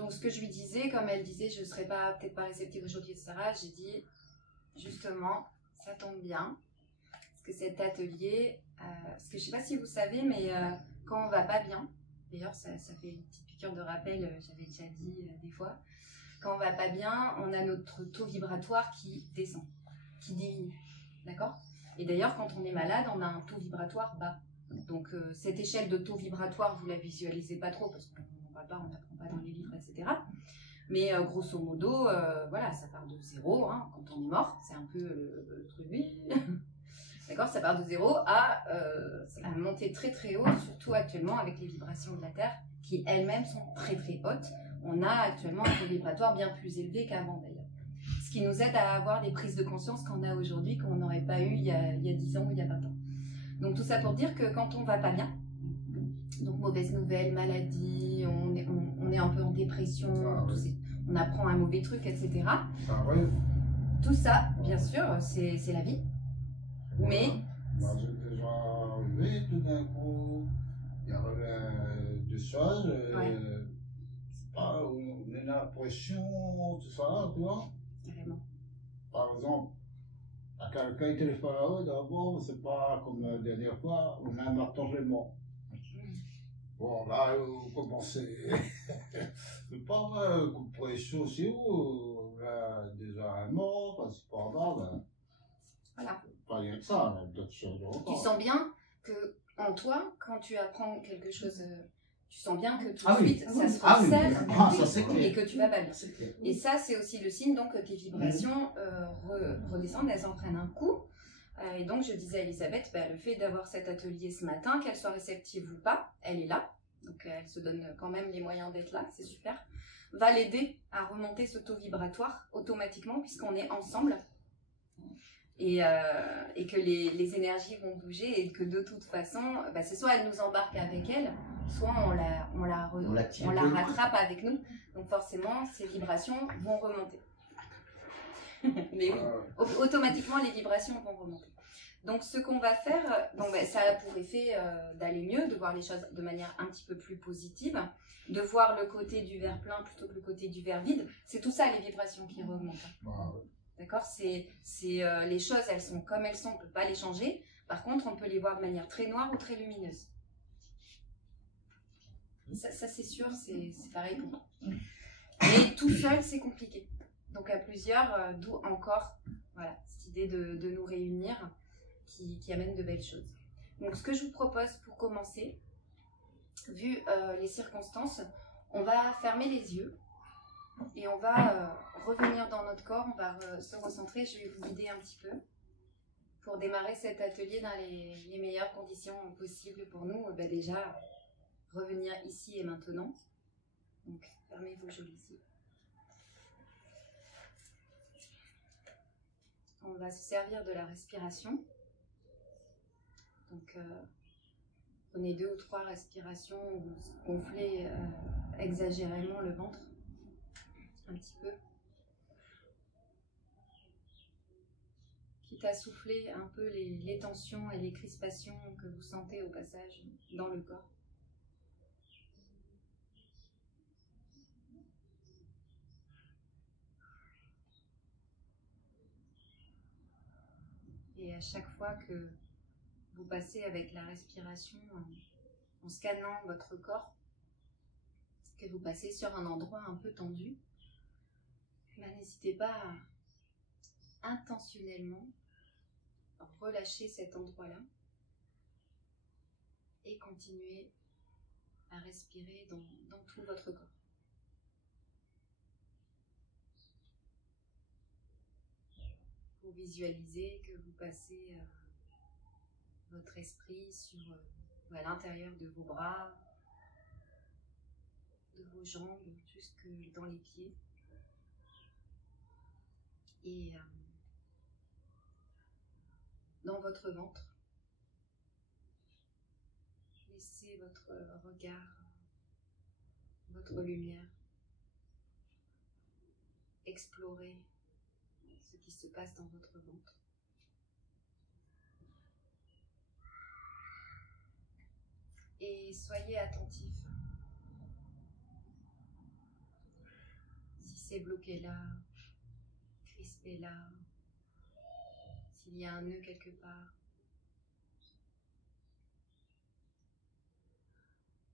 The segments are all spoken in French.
Donc, ce que je lui disais, comme elle disait, je ne serais peut-être pas réceptive aujourd'hui, etc., j'ai dit, justement, ça tombe bien. Parce que cet atelier, parce que je ne sais pas si vous savez, mais quand on ne va pas bien, d'ailleurs, ça fait une petite piqûre de rappel, j'avais déjà dit des fois, quand on ne va pas bien, on a notre taux vibratoire qui descend, qui diminue. D'accord? Et d'ailleurs, quand on est malade, on a un taux vibratoire bas. Donc, cette échelle de taux vibratoire, vous ne la visualisez pas trop parce qu'on n'en parle pas, on n'apprend pas dans les livres, etc. Mais grosso modo, voilà, ça part de zéro. Hein, quand on est mort, c'est un peu le truc. D'accord? Ça part de zéro à monter très très haut, surtout actuellement avec les vibrations de la Terre qui elles-mêmes sont très très hautes. On a actuellement un taux vibratoire bien plus élevé qu'avant d'ailleurs. Ce qui nous aide à avoir des prises de conscience qu'on a aujourd'hui, qu'on n'aurait pas eu il y a 10 ans ou il y a 20 ans. Donc tout ça pour dire que quand on va pas bien, donc mauvaise nouvelle, maladie, on est un peu en dépression, on apprend un mauvais truc, etc. Tout ça, bien sûr, c'est la vie. Mais... Moi, j'ai déjà enlevé tout d'un coup, il y avait des choses, c'est pas, on a l'impression, tout ça, tu vois. Carrément. Par exemple, quand il téléphone à eux, d'abord, c'est pas comme la dernière fois, on a un attendement. Bon, là, vous commencez. C'est pas vrai, coup de pression, c'est où déjà un mort, c'est pas grave. Voilà. Pas rien que ça, d'autres choses encore. Tu sens bien que, en toi, quand tu apprends quelque chose, tu sens bien que tout de suite, ça se resserre et que tu vas pas bien. Et ça, c'est aussi le signe donc, que tes vibrations redescendent, elles en prennent un coup. Et donc, je disais à Elisabeth, le fait d'avoir cet atelier ce matin, qu'elle soit réceptive ou pas, elle est là. Donc, elle se donne quand même les moyens d'être là, c'est super. Va l'aider à remonter ce taux vibratoire automatiquement, puisqu'on est ensemble. Et que les énergies vont bouger et que de toute façon, c'est soit elle nous embarque avec elle, soit on la rattrape avec nous. Donc forcément, ces vibrations vont remonter. Mais oui, automatiquement, les vibrations vont remonter. Donc ce qu'on va faire, ça a pour effet d'aller mieux, de voir les choses de manière un petit peu plus positive, de voir le côté du verre plein plutôt que le côté du verre vide. C'est tout ça les vibrations qui remontent. D'accord, les choses, elles sont comme elles sont, on ne peut pas les changer. Par contre, on peut les voir de manière très noire ou très lumineuse. Ça c'est sûr, c'est pareil pour nous. Mais tout seul, c'est compliqué. Donc à plusieurs, d'où encore cette idée de nous réunir qui amène de belles choses. Donc ce que je vous propose pour commencer, vu les circonstances, on va fermer les yeux. Et on va revenir dans notre corps, on va se recentrer. Je vais vous guider un petit peu pour démarrer cet atelier dans les meilleures conditions possibles pour nous. Déjà, revenir ici et maintenant. Donc, fermez vos jolis yeux. On va se servir de la respiration. Donc, prenez 2 ou 3 respirations, vous gonflez exagérément le ventre. Un petit peu. Quitte à souffler un peu les tensions et les crispations que vous sentez au passage dans le corps. Et à chaque fois que vous passez avec la respiration, en scannant votre corps, que vous passez sur un endroit un peu tendu, n'hésitez pas à intentionnellement relâcher cet endroit-là et continuer à respirer dans tout votre corps. Vous visualisez que vous passez votre esprit à l'intérieur de vos bras, de vos jambes, jusque dans les pieds. Et dans votre ventre, laissez votre regard, votre lumière explorer ce qui se passe dans votre ventre. Et soyez attentifs c'est bloqué là, crispé là, s'il y a un nœud quelque part.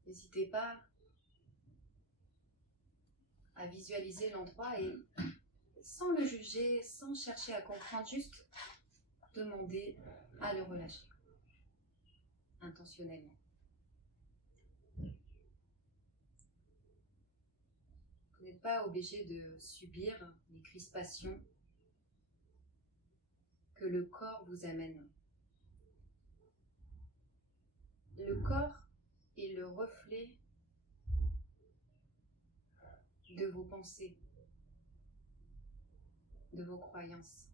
N'hésitez pas à visualiser l'endroit et sans le juger, sans chercher à comprendre, juste demander à le relâcher intentionnellement. Vous n'êtes pas obligé de subir les crispations que le corps vous amène. Le corps est le reflet de vos pensées, de vos croyances.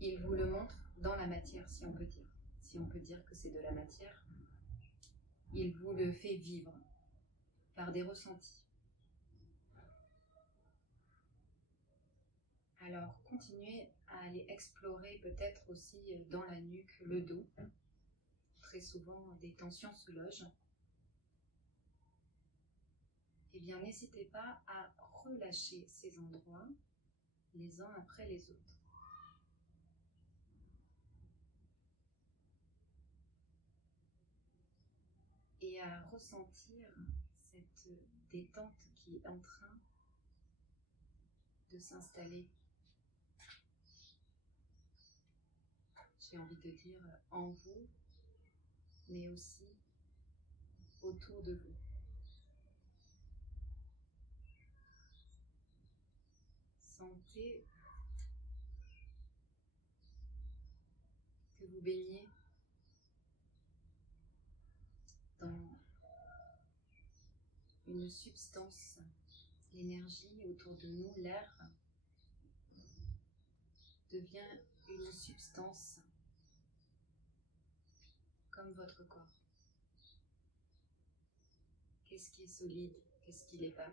Il vous le montre dans la matière, si on peut dire. Si on peut dire que c'est de la matière. Il vous le fait vivre par des ressentis. Alors, continuez à aller explorer peut-être aussi dans la nuque, le dos. Très souvent, des tensions se logent. Eh bien, n'hésitez pas à relâcher ces endroits les uns après les autres. Et à ressentir cette détente qui est en train de s'installer. J'ai envie de dire en vous, mais aussi autour de vous. Sentez que vous baignez dans une substance, l'énergie autour de nous, l'air, devient une substance comme votre corps. Qu'est-ce qui est solide? Qu'est-ce qui l'est pas?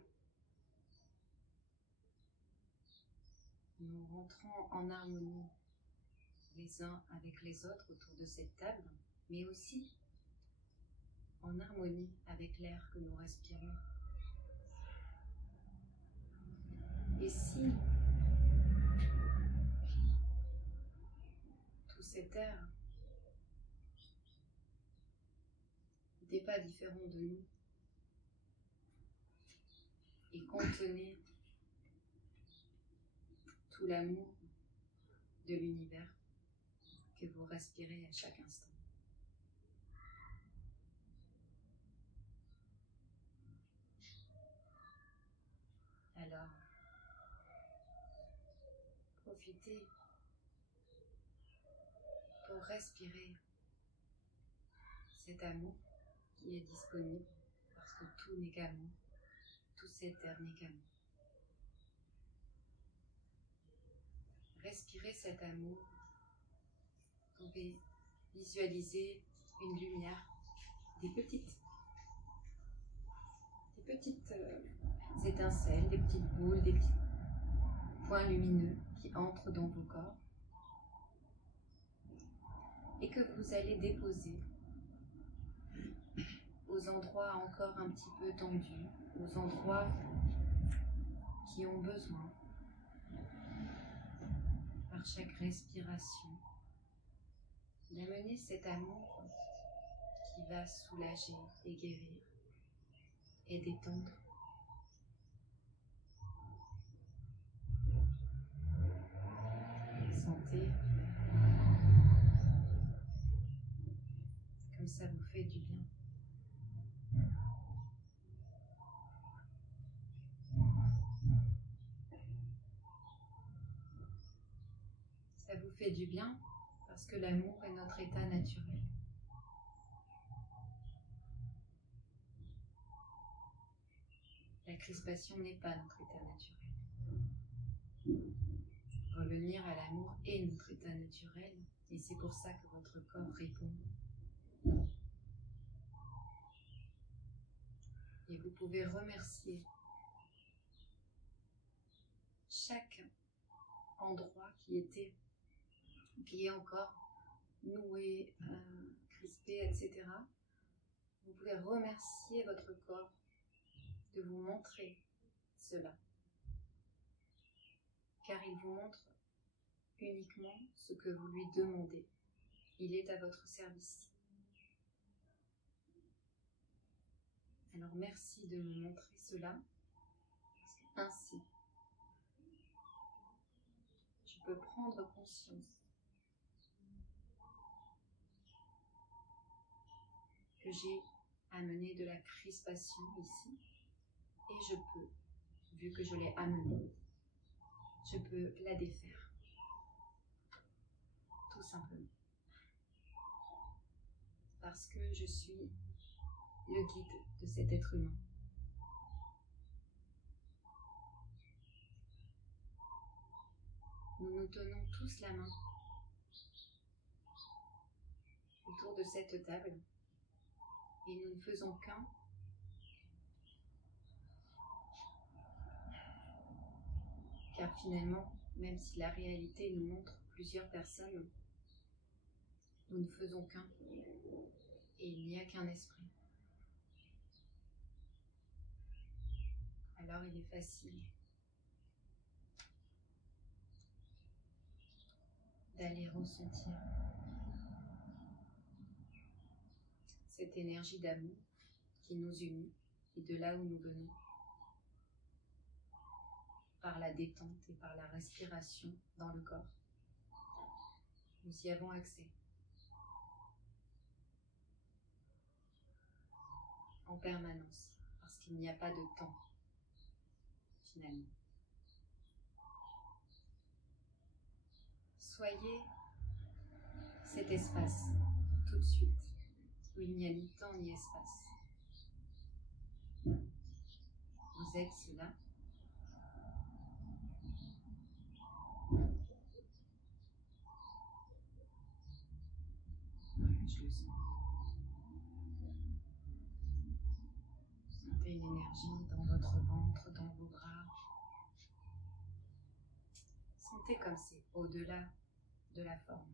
Nous rentrons en harmonie les uns avec les autres autour de cette table, mais aussi en harmonie avec l'air que nous respirons. Et si tout cet air n'était pas différent de nous et contenait tout l'amour de l'univers que vous respirez à chaque instant. Alors, profitez pour respirer cet amour qui est disponible, parce que tout n'est qu'amour, tout cet air n'est qu'amour. Respirez cet amour, vous pouvez visualiser une lumière, des petites étincelles, des petites boules, des petits points lumineux qui entrent dans vos corps et que vous allez déposer aux endroits encore un petit peu tendus, aux endroits qui ont besoin, par chaque respiration, d'amener cet amour qui va soulager et guérir et détendre. Sentez comme ça vous fait du bien. Ça vous fait du bien parce que l'amour est notre état naturel. La crispation n'est pas notre état naturel. Revenir à l'amour est notre état naturel et c'est pour ça que votre corps répond. Et vous pouvez remercier chaque endroit qui est encore noué, crispé, etc. Vous pouvez remercier votre corps de vous montrer cela, car il vous montre uniquement ce que vous lui demandez. Il est à votre service. Alors merci de me montrer cela, parce qu'ainsi, je peux prendre conscience que j'ai amené de la crispation ici, et je peux, vu que je l'ai amenée, je peux la défaire, tout simplement. Parce que je suis le guide de cet être humain. Nous nous tenons tous la main autour de cette table et nous ne faisons qu'un. Car finalement, même si la réalité nous montre plusieurs personnes, nous ne faisons qu'un et il n'y a qu'un esprit. Alors il est facile d'aller ressentir cette énergie d'amour qui nous unit et de là où nous venons, par la détente et par la respiration dans le corps. Nous y avons accès. En permanence, parce qu'il n'y a pas de temps, finalement. Soyez cet espace, tout de suite, où il n'y a ni temps ni espace. Vous êtes cela. Je le sens. Sentez une énergie dans votre ventre, dans vos bras. Sentez comme c'est au-delà de la forme.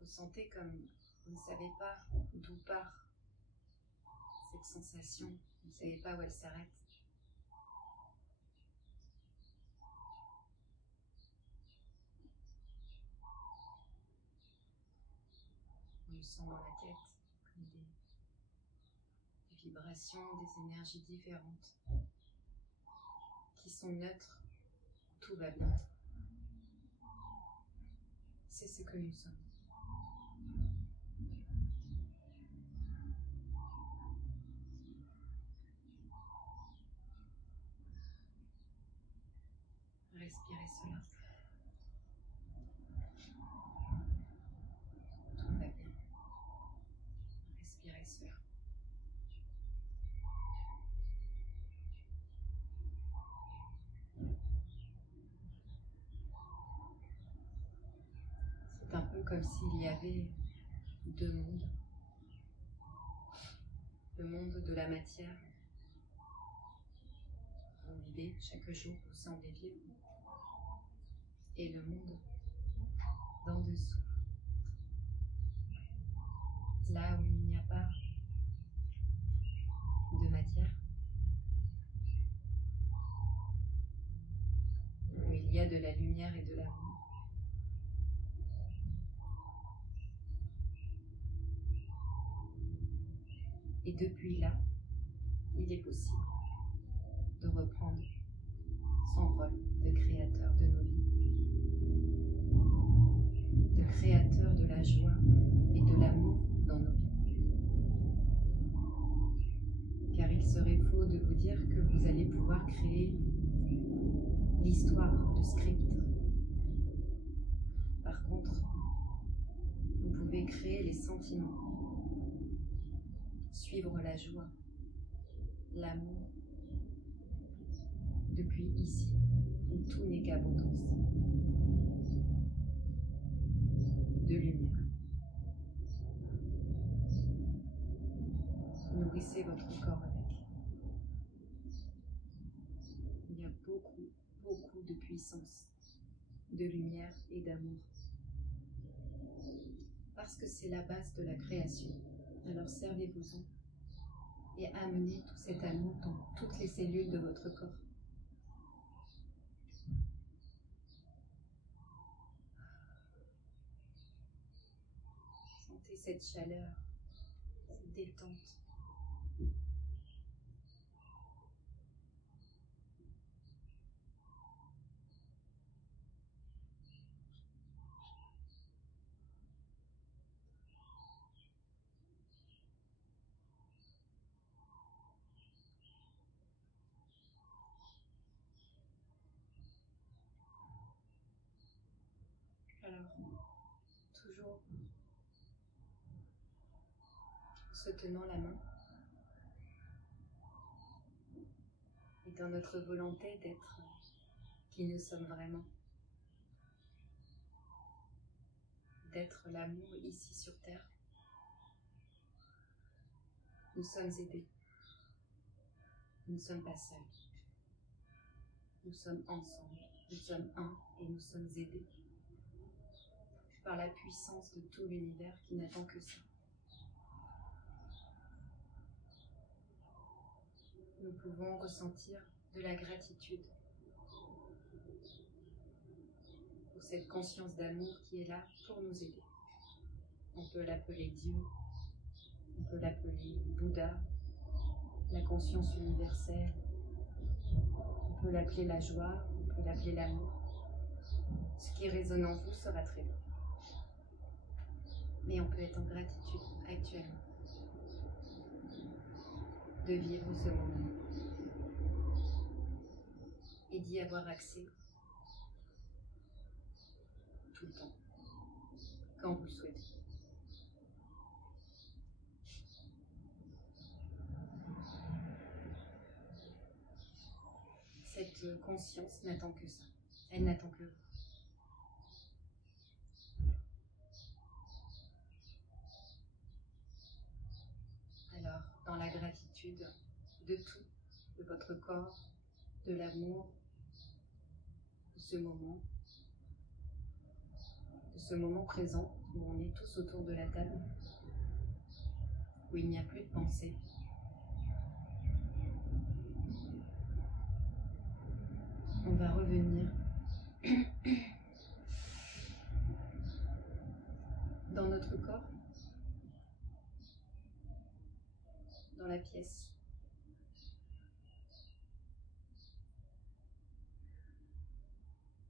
Ressentez comme vous ne savez pas d'où part cette sensation, vous ne savez pas où elle s'arrête. On le sent dans la tête, comme des vibrations, des énergies différentes qui sont neutres, tout va bien. C'est ce que nous sommes. Respirez cela. Tout va bien. Respirez cela. C'est un peu comme s'il y avait deux mondes. Le monde de la matière, où l'idée, chaque jour, vous semblez vivre, et le monde d'en dessous, là où il n'y a pas de matière, où il y a de la lumière et de l'amour. Et depuis là, il est possible de reprendre son rôle de créateur de nos vies, de créateur de la joie et de l'amour dans nos vies. Car il serait faux de vous dire que vous allez pouvoir créer l'histoire, le script. Par contre, vous pouvez créer les sentiments, suivre la joie, l'amour, depuis ici, où tout n'est qu'abondance, de lumière. Nourrissez votre corps avec. Il y a beaucoup, beaucoup de puissance, de lumière et d'amour. Pas Parce que c'est la base de la création. Alors servez-vous-en et amenez tout cet amour dans toutes les cellules de votre corps. Sentez cette chaleur, cette détente. Alors, toujours en se tenant la main et dans notre volonté d'être qui nous sommes vraiment, d'être l'amour ici sur Terre, nous sommes aidés. Nous ne sommes pas seuls. Nous sommes ensemble. Nous sommes un et nous sommes aidés par la puissance de tout l'univers qui n'attend que ça. Nous pouvons ressentir de la gratitude pour cette conscience d'amour qui est là pour nous aider. On peut l'appeler Dieu, on peut l'appeler Bouddha, la conscience universelle, on peut l'appeler la joie, on peut l'appeler l'amour. Ce qui résonne en vous sera très bon. Mais on peut être en gratitude actuellement de vivre ce moment et d'y avoir accès tout le temps, quand vous le souhaitez. Cette conscience n'attend que ça, elle n'attend que vous. Alors, dans la gratitude de tout, de votre corps, de l'amour, de ce moment présent où on est tous autour de la table, où il n'y a plus de pensée. On va revenir dans notre corps, dans la pièce.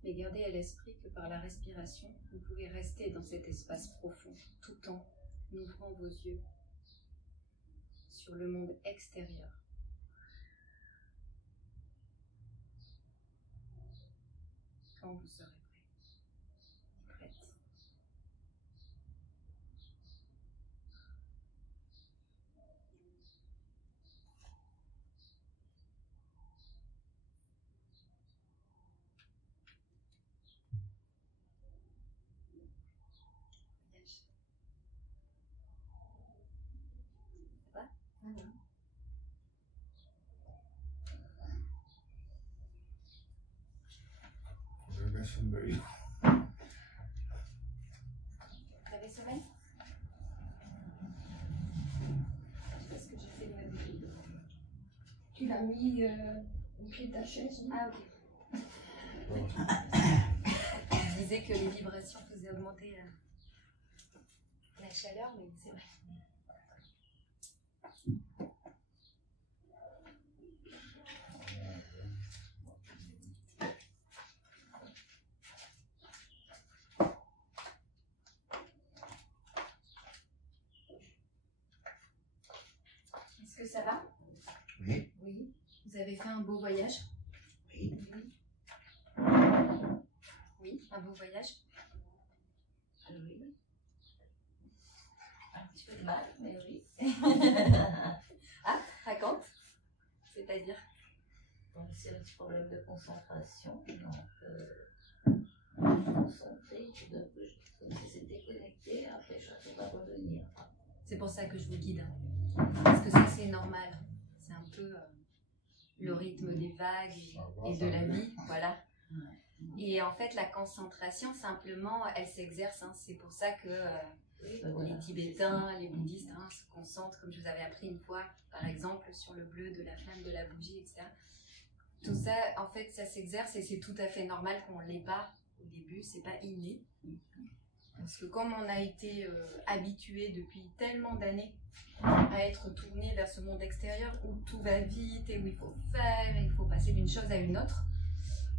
Mais gardez à l'esprit que par la respiration, vous pouvez rester dans cet espace profond, tout en ouvrant vos yeux sur le monde extérieur. Quand vous serez prêt, prête. Ça va? Je laisse une belle. Vous avez sommeil? Je sais pas ce que j'ai fait de ma vie. Tu l'as mis au pied de ta chaise. Ah ok. Je disais que les vibrations faisaient augmenter la chaleur, mais c'est vrai. Est-ce que ça va? Oui. Oui. Vous avez fait un beau voyage? Oui. Oui, un beau voyage. Oui. Un petit peu de mal, mais oui. Ah, raconte. C'est-à-dire? Donc c'est un petit problème de concentration. Donc concentré, tout d'un coup, comme si c'était connecté, après je vais revenir. C'est pour ça que je vous guide. Parce que ça, c'est normal. C'est un peu le rythme des vagues et de la vie. Voilà. Et en fait, la concentration, simplement, elle s'exerce. Hein. C'est pour ça que Oui, les voilà. Tibétains, les bouddhistes se concentrent, comme je vous avais appris une fois, par exemple, sur le bleu de la flamme de la bougie, etc. Tout ça, en fait, ça s'exerce et c'est tout à fait normal qu'on ne l'ait pas au début, c'est pas inné. Parce que comme on a été habitué depuis tellement d'années à être tourné vers ce monde extérieur où tout va vite et où il faut faire, il faut passer d'une chose à une autre,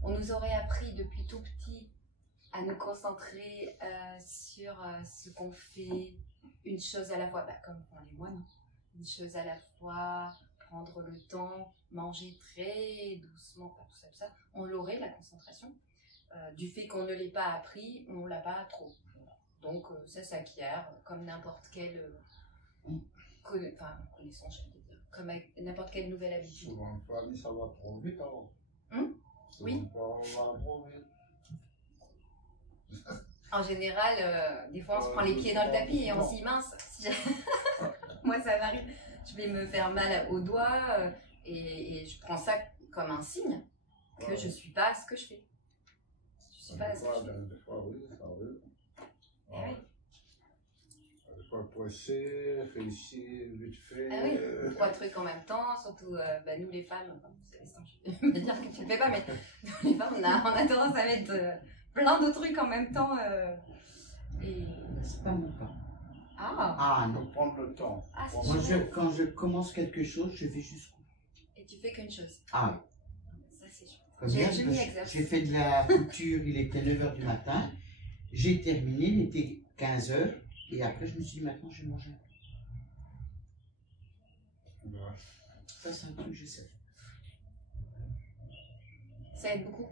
on nous aurait appris depuis tout petit à nous concentrer sur ce qu'on fait, une chose à la fois, comme font les moines, une chose à la fois, prendre le temps, manger très doucement, tout ça, tout ça. On l'aurait, la concentration. Du fait qu'on ne l'ait pas appris, on ne l'a pas trop. Voilà. Donc ça s'acquiert comme n'importe quelle connaissance, je veux dire, comme n'importe quelle nouvelle habitude. Souvent, en famille, ça va trop vite alors. Oui. Ça va trop vite. En général, des fois on se prend les pieds dans le tapis et on se dit mince, moi ça m'arrive, je vais me faire mal aux doigts et je prends ça comme un signe que je suis pas à ce que je fais. Je suis pas à ce que je fais. Des fois, oui, ça arrive. Ah oui. Des fois, presser, réussir, vite fait. Ah oui, 3 trucs en même temps, surtout nous les femmes, enfin, je vais dire que tu le fais pas, mais nous les femmes on a tendance à mettre plein de trucs en même temps. Et... C'est pas mon cas. Ah, Ah Il faut non. prendre le temps. Ah, c'est Moi, chouette. quand je commence quelque chose, je vais jusqu'au bout. Et tu fais qu'une chose. Ah Ça c'est chouette. oui. J'ai- Hier, je m'y exerce. j'ai fait de la couture, il était 9h du matin. J'ai terminé, il était 15h. Et après, je me suis dit, maintenant, je vais manger. Ouais. Ça, c'est un truc que je sais. Ça aide beaucoup.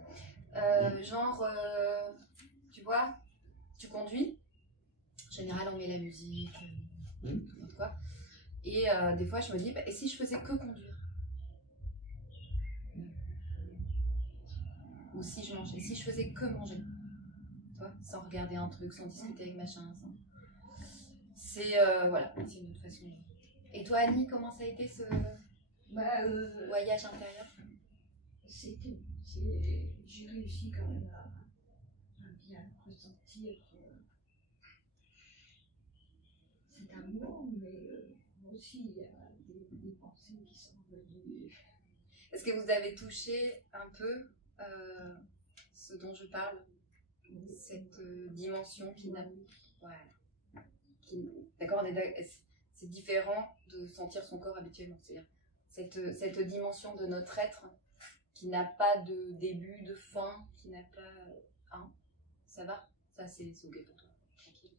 Tu vois, tu conduis. En général, on met la musique, n'importe quoi. Et des fois, je me dis, et si je faisais que conduire? Ou si je mangeais? Si je faisais que manger? Tu vois, sans regarder un truc, sans discuter avec machin. C'est voilà, c'est une autre façon. Et toi, Annie, comment ça a été ce voyage intérieur? C'était. J'ai réussi quand même à bien ressentir cet amour, mais moi aussi, il y a des pensées qui sont venues. Est-ce que vous avez touché un peu ce dont je parle? Cette dimension qui n'a... Voilà. D'accord, c'est différent de sentir son corps habituellement. C'est-à-dire cette dimension de notre être qui n'a pas de début, de fin, qui n'a pas... ça va? Ça, c'est ok pour toi. Tranquille.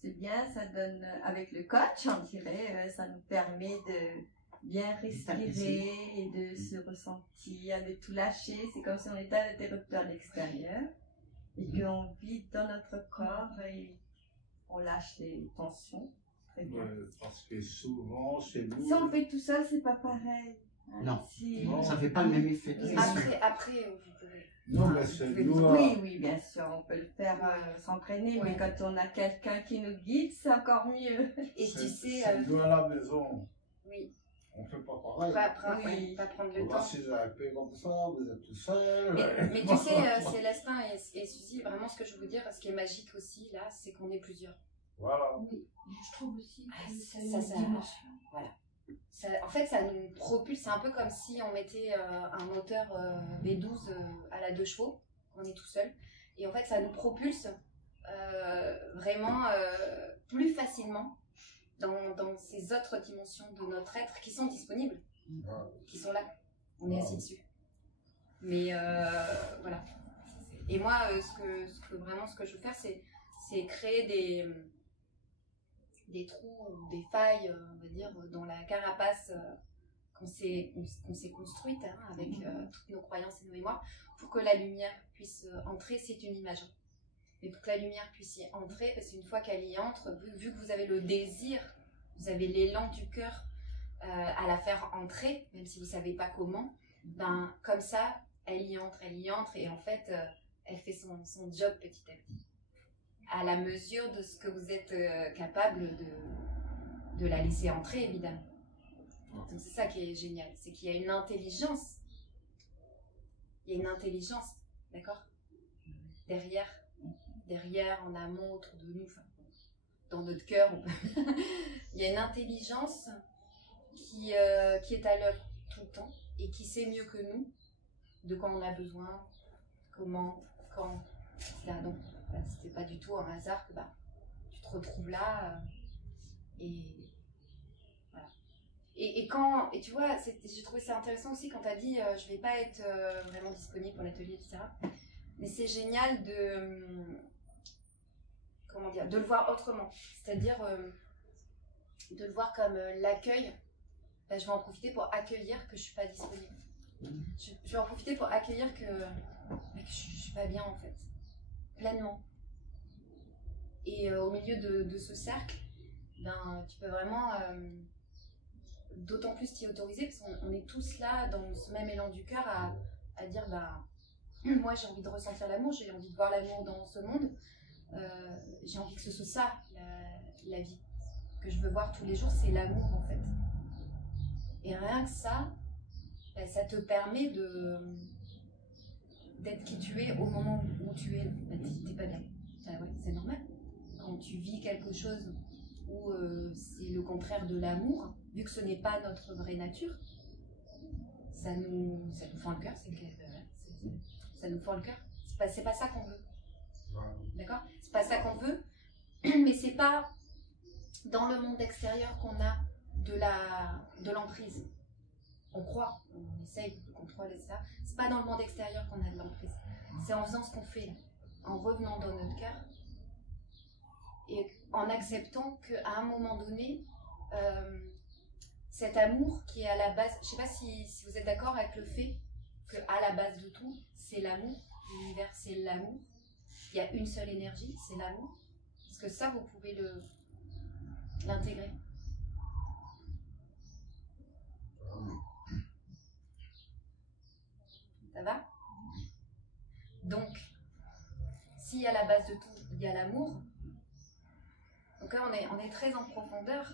C'est bien, ça donne, avec le coach, on dirait, ça nous permet de bien respirer et de se ressentir, de tout lâcher. C'est comme si on était à l'interrupteur extérieur et qu'on vit dans notre corps et on lâche les tensions. Très bien. Ouais, parce que souvent, chez nous. Si on le fait tout seul, c'est pas pareil. Non. Si... Non. Ça fait pas le même effet. Oui. Après, vous pouvez... Non, mais c'est nous. Oui, bien sûr, on peut le faire s'entraîner, Ouais. mais quand on a quelqu'un qui nous guide, c'est encore mieux. Et tu sais... C'est nous à la maison. oui, On fait pas pareil. Oui. pas prendre On le va temps. s'y arrêter comme ça, vous êtes tout seul. Mais tu sais, Célestin et Suzy, vraiment ce que je veux dire, ce qui est magique aussi, là, c'est qu'on est plusieurs. Voilà. Oui, je trouve aussi Ah, que ça, ça a ça- une dimension. En fait, ça nous propulse. C'est un peu comme si on mettait un moteur V12 à la 2 chevaux, on est tout seul. Et en fait, ça nous propulse vraiment plus facilement dans ces autres dimensions de notre être qui sont disponibles, qui sont là. On est assis dessus. Mais voilà. Et moi, ce que je veux faire, c'est créer des trous ou des failles, on va dire, dans la carapace qu'on s'est construite avec toutes nos croyances et nos mémoires, pour que la lumière puisse entrer. C'est une image. Mais pour que la lumière puisse y entrer, parce qu'une fois qu'elle y entre, vu que vous avez le désir, vous avez l'élan du cœur à la faire entrer, même si vous ne savez pas comment, ben, comme ça, elle y entre, et en fait, elle fait son job petit à petit. À la mesure de ce que vous êtes capable de la laisser entrer, évidemment. Donc c'est ça qui est génial, c'est qu'il y a une intelligence. Il y a une intelligence, d'accord? derrière, en amont, autour de nous, enfin, dans notre cœur, il y a une intelligence qui est à l'œuvre tout le temps et qui sait mieux que nous de quoi on a besoin, comment, quand, etc. Donc, c'était pas du tout un hasard que tu te retrouves là et voilà. Et tu vois, j'ai trouvé ça intéressant aussi quand tu as dit je vais pas être vraiment disponible pour l'atelier, etc. Mais c'est génial de le voir autrement. C'est-à-dire de le voir comme l'accueil. Je vais en profiter pour accueillir que je suis pas disponible. Je vais en profiter pour accueillir que je suis pas bien en fait. Pleinement. Et au milieu de ce cercle, tu peux vraiment d'autant plus t'y autoriser parce qu'on est tous là dans ce même élan du cœur à dire moi j'ai envie de ressentir l'amour, j'ai envie de voir l'amour dans ce monde, j'ai envie que ce soit ça la vie que je veux voir tous les jours, c'est l'amour en fait. Et rien que ça, ça te permet d'être qui tu es au moment où tu es. T'es pas bien, ouais, c'est normal. Quand tu vis quelque chose où c'est le contraire de l'amour, vu que ce n'est pas notre vraie nature, ça nous fend le cœur, ça nous fend le cœur. C'est pas ça qu'on veut. D'accord ? C'est pas ça qu'on veut, mais c'est pas dans le monde extérieur qu'on a de l'emprise. On croit, on essaye de contrôler ça. C'est pas dans le monde extérieur qu'on a de l'emprise. C'est en faisant ce qu'on fait, en revenant dans notre cœur et en acceptant qu'à un moment donné, cet amour qui est à la base, je sais pas si vous êtes d'accord avec le fait qu'à la base de tout, c'est l'amour, l'univers c'est l'amour, il y a une seule énergie, c'est l'amour. Parce que ça, vous pouvez l'intégrer. Ça va ? Donc, si à la base de tout, il y a l'amour, donc là on est très en profondeur,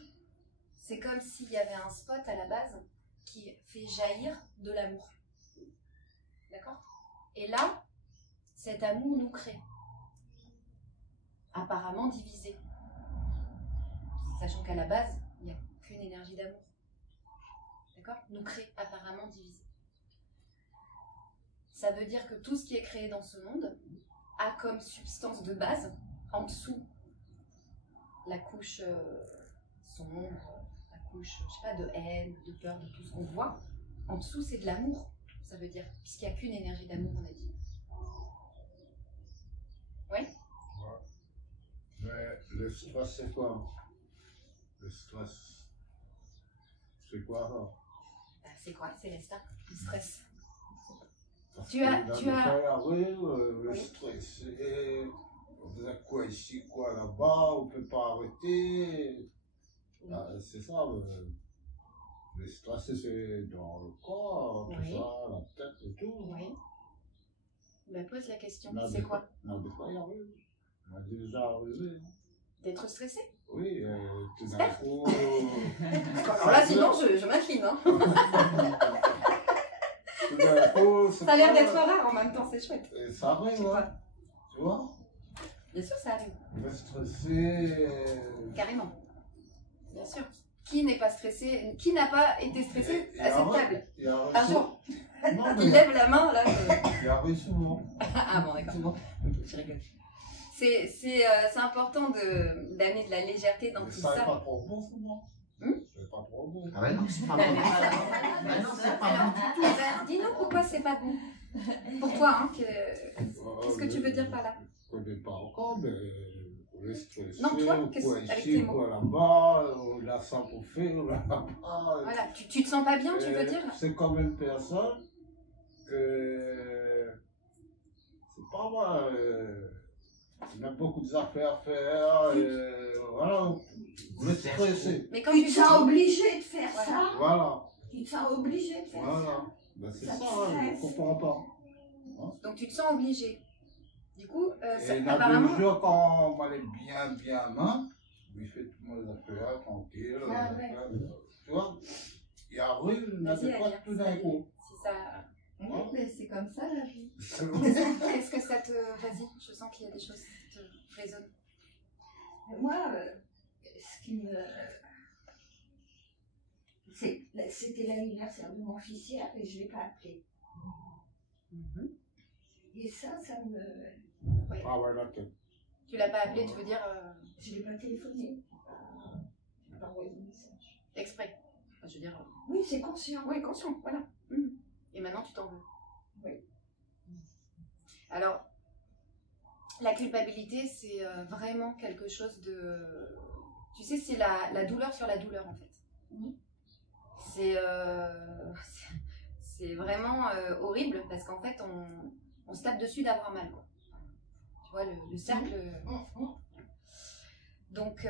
c'est comme s'il y avait un spot à la base qui fait jaillir de l'amour. D'accord ? Et là, cet amour nous crée, apparemment divisé. Sachant qu'à la base, il n'y a qu'une énergie d'amour. D'accord ? Nous crée apparemment divisé. Ça veut dire que tout ce qui est créé dans ce monde a comme substance de base, en dessous, la couche sombre, la couche, je sais pas, de haine, de peur, de tout ce qu'on voit. En dessous, c'est de l'amour, ça veut dire, puisqu'il n'y a qu'une énergie d'amour, on a dit. Oui ? Ouais. Mais le stress, c'est quoi ? Le stress, c'est quoi alors ? C'est quoi ? C'est l'instinct, le stress. Parce Tu que as- dans tu le as- Calabrais, le Oui. stress, on faisait quoi ici, quoi là-bas, on ne peut pas arrêter. Oui. Ah, c'est ça, le stress, c'est dans le corps, tout Oui. ça, la tête et tout. Oui. Ben, pose la question, On a c'est des quoi ? fois- On a des fois y arrivé. On a déjà arrivé. D'être stressé ? Oui, tout d'un coup. Alors là, sinon, je m'incline. Hein. Tout d'un coup, c'est Ça a l'air pas- d'être rare en même temps, c'est chouette. Et ça arrive, C'est ouais. quoi ? Tu vois, Bien sûr, ça arrive. on est stressé. Carrément. Bien sûr. Qui n'est pas stressé, qui n'a pas été stressé à cette table ? Il arrive Un souvent. jour, Non, il mais lève la main, là. il arrive souvent. Ah bon, d'accord. Souvent. Je rigole. C'est important d'amener de la légèreté dans Mais tout ça n'est ça. pas trop bon, souvent. Hum? C'est pas trop bon. Ah ouais, non, c'est pas bon. Ah non, c'est pas bon du tout. Ben, dis-nous pourquoi c'est pas bon. Pour toi, hein, qu'est-ce que tu veux dire par là ? Je ne connais pas encore, mais on est stressé. Non, toi, ou qu'est-ce- quoi avec ici, tes mots. quoi là-bas, on a ça pour faire, on a là-bas. Voilà, tu te sens pas bien, tu veux dire ? C'est comme une personne que. C'est pas moi. On a beaucoup d'affaires à faire. Voilà, on est stressé. Mais quand Tu tu te sens obligé de faire Voilà. ça. Voilà, Tu te sens obligé de faire voilà. ça. Ben, c'est Ça ça, te ouais, je ne stresse. comprends pas. Donc tu te sens obligé. Du coup, Et il y a apparemment. 2 jours, quand on allait bien main, il fait toutes mes affaires, tranquille. Ah ouais. Tu vois, il arrive Vas-y, n'importe quoi Alia, tout d'un coup. si ça. Oui, mais c'est comme ça la vie. Est-ce que ça te... Vas-y, je sens qu'il y a des choses qui te résonnent. Moi, ce qui me... C'était l'anniversaire de mon fils hier et je ne l'ai pas appelé. Et ça me... Ah ouais, là, t'es- Tu l'as pas appelé, tu veux dire Je ne l'ai pas téléphoné. Je n'ai pas envoyé de message. exprès. Enfin, je veux dire... Oui, c'est conscient. Oui, conscient, voilà. Et maintenant, tu t'en veux. Oui. Alors, la culpabilité, c'est vraiment quelque chose de... Tu sais, c'est la douleur sur la douleur, en fait. C'est vraiment horrible parce qu'en fait, on se tape dessus d'avoir mal, quoi. Tu vois, le cercle... Donc,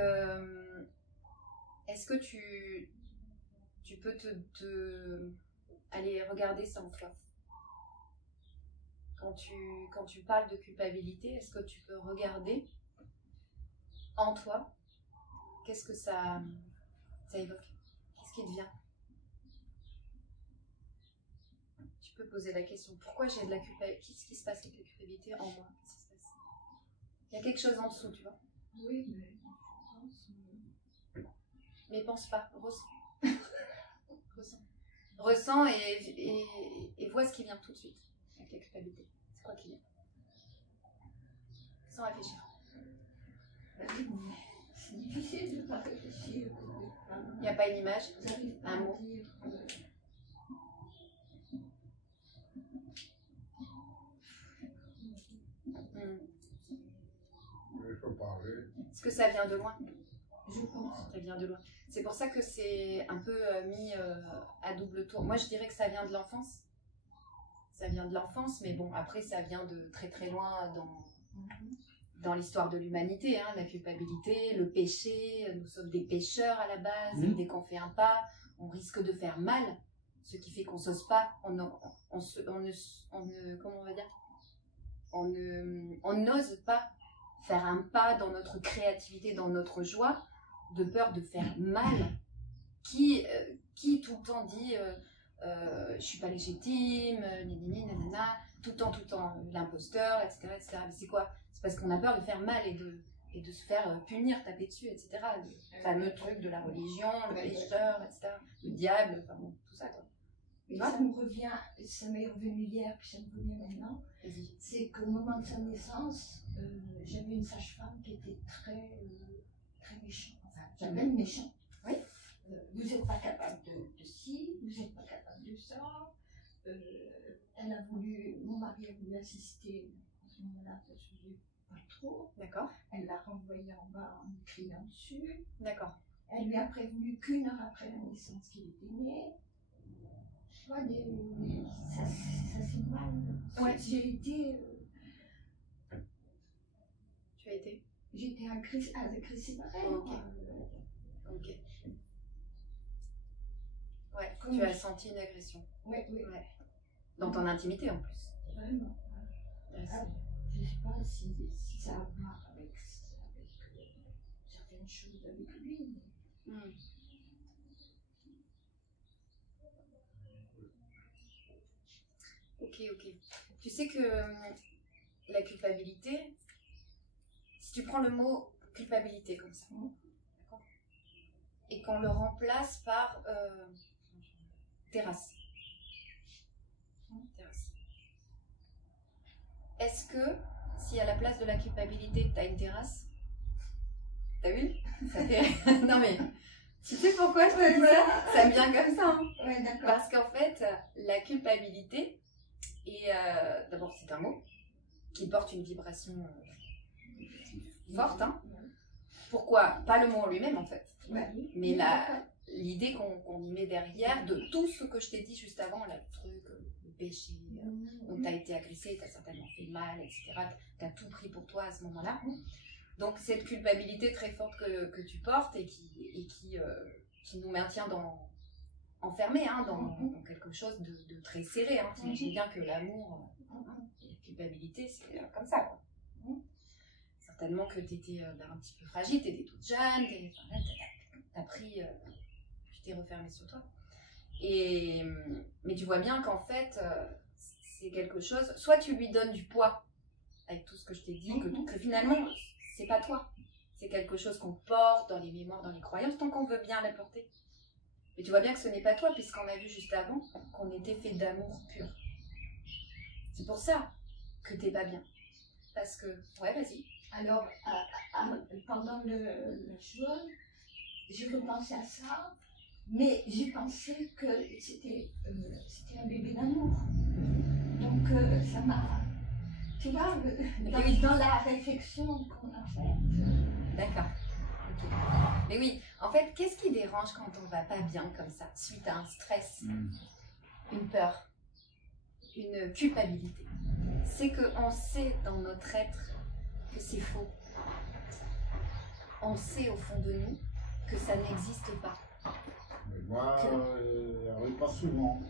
est-ce que tu peux aller regarder ça en toi? Quand tu parles de culpabilité, est-ce que tu peux regarder en toi qu'est-ce que ça évoque? Qu'est-ce qui te vient? Tu peux poser la question, pourquoi j'ai de la culpabilité? Qu'est-ce qui se passe avec la culpabilité en moi? Qu'est-ce qui se passe? Il y a quelque chose en dessous, tu vois? Oui, mais je pense... Mais pense pas, ressens. Ressens et vois ce qui vient tout de suite avec la culpabilité. C'est quoi qui vient? Sans réfléchir. C'est difficile de ne pas réfléchir. Il n'y a pas une image, J'arrive pas un à mot. dire. il faut parler. Est-ce que ça vient de loin? Je pense. Ça vient de loin. C'est pour ça que c'est un peu mis à double tour. Moi, je dirais que ça vient de l'enfance. Ça vient de l'enfance, mais bon, après, ça vient de très très loin dans l'histoire de l'humanité. Hein, la culpabilité, le péché. Nous sommes des pécheurs à la base. Dès qu'on fait un pas, on risque de faire mal. Ce qui fait qu'on s'ose pas. On n'ose pas faire un pas dans notre créativité, dans notre joie, de peur de faire mal. Qui tout le temps dit je suis pas légitime, nanana, tout le temps l'imposteur, etc., etc. Mais c'est quoi? C'est parce qu'on a peur de faire mal et de se faire punir, taper dessus, etc. Le fameux truc de la religion, le pécheur, etc. Le diable, enfin bon, tout ça, quoi. Et ça me revient, ça m'est revenu hier, puis ça me revient maintenant. Vas-y. C'est qu'au moment de sa naissance, j'avais une sage-femme qui était très méchante. Enfin, j'avais une méchante. Oui. Vous n'êtes pas capable de ci, vous n'êtes pas capable de ça. Elle a voulu, mon mari a voulu assister à ce moment-là, ça se faisait pas trop. D'accord. Elle l'a renvoyé en bas en criant dessus. D'accord. Elle lui a prévenu qu'1 heure après la naissance qu'il était né. Tu vois, ça c'est mal. Ouais. J'ai été. Tu as été? J'étais agressée par elle. Ok. Quoi. Ok. Ouais, Comme tu as je- senti une agression. Oui. Ouais. Dans ton intimité en plus. Vraiment. Ouais, Ah, je ne sais pas si ça a à voir avec certaines choses avec lui. Hmm. Ok. Tu sais que la culpabilité, si tu prends le mot culpabilité comme ça, d'accord, et qu'on le remplace par terrasse. Terrasse. Est-ce que si à la place de la culpabilité, tu as une terrasse, t'as vu? Ça fait... Non mais, tu sais pourquoi je te dis ça? Ça me vient comme ça. Hein. Ouais, d'accord. Parce qu'en fait, la culpabilité, et d'abord c'est un mot qui porte une vibration forte. Hein. Pourquoi? Pas le mot en lui-même en fait, Ouais. mais l'idée qu'on y met derrière de tout ce que je t'ai dit juste avant, là, le truc, le péché, donc tu as été agressé, tu as certainement fait mal, etc. Tu as tout pris pour toi à ce moment-là. Donc cette culpabilité très forte que tu portes et qui nous maintient enfermés hein, dans quelque chose de très serré. Hein. T'imagines bien que l'amour et la culpabilité, c'est comme ça. Quoi. Certainement que tu étais un petit peu fragile, tu étais toute jeune, t'as pris, tu t'es refermée sur toi. Mais tu vois bien qu'en fait, c'est quelque chose, soit tu lui donnes du poids avec tout ce que je t'ai dit, que finalement, c'est pas toi. C'est quelque chose qu'on porte dans les mémoires, dans les croyances, tant qu'on veut bien la porter. Mais tu vois bien que ce n'est pas toi, puisqu'on a vu juste avant qu'on était fait d'amour pur. C'est pour ça que t'es pas bien. Parce que, ouais, vas-y. Alors, pendant la chose, j'ai repensé à ça, mais j'ai pensé que c'était un bébé d'amour. Donc, ça m'a... Tu vois, dans la réflexion qu'on a faite. D'accord. Ok. Mais oui, en fait, qu'est-ce qui dérange quand on va pas bien comme ça, suite à un stress, une peur, une culpabilité? C'est qu'on sait dans notre être que c'est faux. On sait au fond de nous que ça n'existe pas. Mais moi, elle n'arrive pas souvent.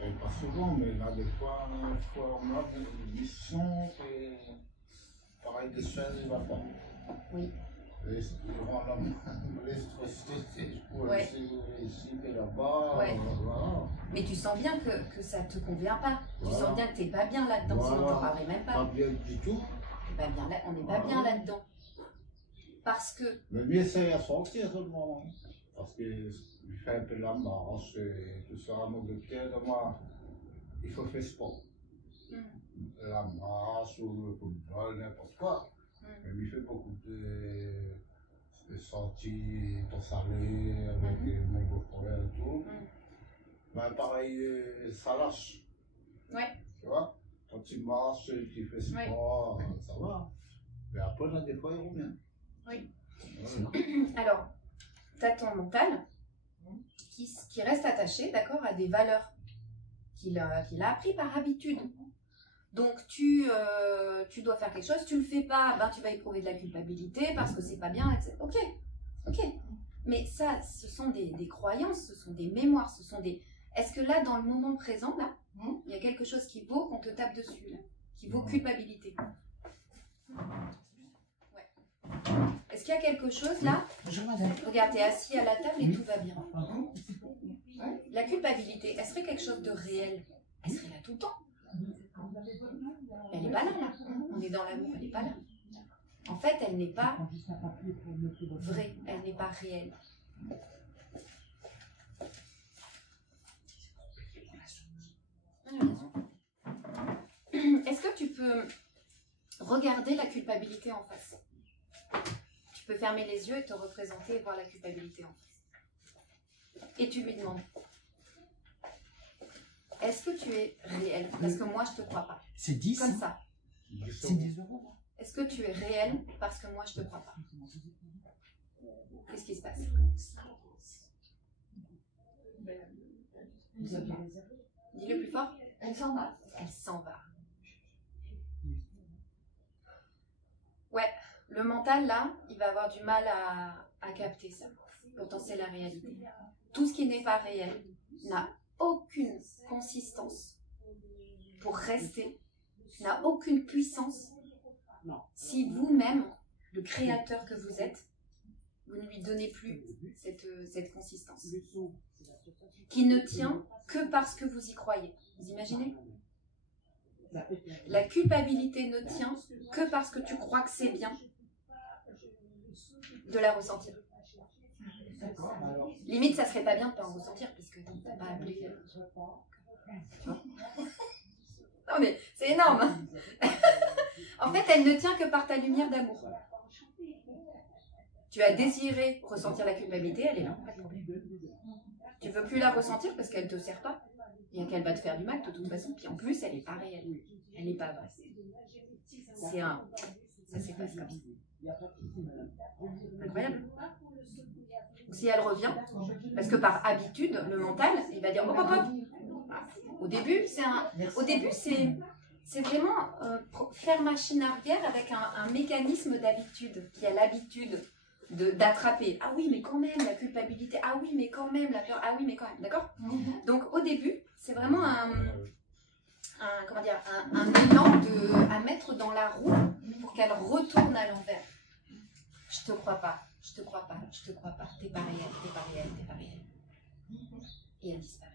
Elle n'arrive pas souvent, mais là, des fois, on a des missions et pareil, des choses, il va pas. Oui. Et durant les stress, je pourrais Ouais. essayer ici et là-bas. Ouais. Voilà. Mais tu sens bien que ça te convient pas. Tu Voilà. sens bien que t'es pas bien là-dedans, sinon Voilà. t'en parlerais même Pas pas. bien du tout. T'es pas bien là, on n'est pas bien là-dedans. Parce que, Mais lui essaye à sortir seulement. Parce qu'il fait un peu la marche et tout ça, mon docteur, de moi, il faut faire sport. La marche ou le football, n'importe quoi. Mais lui fait beaucoup de sorties pour s'aller avec mon beau-frère et tout. Mais pareil, ça lâche. ouais, Tu vois? Quand tu marches, tu fais sport, ça va. Mais après, là, des fois, il revient. Oui. Ouais. alors, t'as ton mental qui reste attaché, d'accord, à des valeurs qu'il a appris par habitude. Donc tu dois faire quelque chose, tu le fais pas, ben tu vas éprouver de la culpabilité parce que c'est pas bien, etc. Ok, ok. Mais ça, ce sont des croyances, ce sont des mémoires, ce sont des. Est-ce que là, dans le moment présent, là, il y a quelque chose qui vaut qu'on te tape dessus, là, qui vaut culpabilité? Ouais. Est-ce qu'il y a quelque chose là? Bonjour madame. Regarde, t'es assis à la table et tout va bien. La culpabilité, elle serait quelque chose de réel. Elle serait là tout le temps. Elle n'est pas là, là. On est dans l'amour, elle n'est pas là. En fait, elle n'est pas vraie, elle n'est pas réelle. Est-ce que tu peux regarder la culpabilité en face? Tu peux fermer les yeux et te représenter et voir la culpabilité en face. Et tu lui demandes, est-ce que tu es réel? Parce que moi, je ne te crois pas. C'est 10. Comme ça. C'est 10 euros. Est-ce que tu es réel? Parce que moi, je ne te crois pas. Qu'est-ce qui se passe? Dis-le plus fort. Elle s'en va. Elle s'en va. Ouais, le mental, là, il va avoir du mal à capter ça. Pourtant, c'est la réalité. Tout ce qui n'est pas réel n'a aucune consistance pour rester, n'a aucune puissance si vous-même, le créateur que vous êtes, vous ne lui donnez plus cette consistance. Qui ne tient que parce que vous y croyez. Vous imaginez? La culpabilité ne tient que parce que tu crois que c'est bien de la ressentir. Limite, ça serait pas bien de pas en ressentir puisque tu n'as pas appelé. Non mais c'est énorme. Hein. En fait, elle ne tient que par ta lumière d'amour. Tu as désiré ressentir la culpabilité, elle est là, pas de problème. Tu veux plus la ressentir parce qu'elle te sert pas et qu'elle va te faire du mal de toute façon. Puis en plus, elle n'est pas réelle, elle n'est pas vraie. C'est un, ça s'efface comme ça. Incroyable. Donc, si elle revient, parce que par habitude, le mental, il va dire hop hop hop. Au début, c'est vraiment faire machine arrière avec un mécanisme d'habitude qui a l'habitude d'attraper. Ah oui, mais quand même, la culpabilité. Ah oui, mais quand même, la peur. Ah oui, mais quand même. D'accord? Donc au début, c'est vraiment un élan à mettre dans la roue pour qu'elle retourne à l'envers. Je te crois pas, je te crois pas, je te crois pas. T'es pas réel, t'es pas réel, t'es pas réel. Et elle disparaît.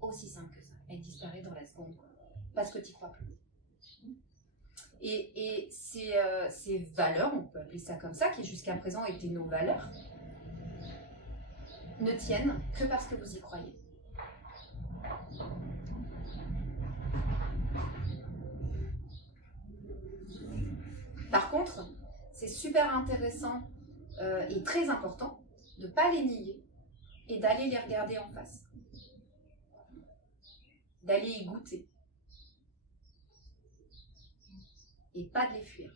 Aussi simple que ça. Elle disparaît dans la seconde. parce que tu n'y crois plus. Et ces valeurs, on peut appeler ça comme ça, qui jusqu'à présent étaient nos valeurs, ne tiennent que parce que vous y croyez. Par contre, c'est super intéressant et très important de ne pas les nier et d'aller les regarder en face. D'aller y goûter. Et pas de les fuir.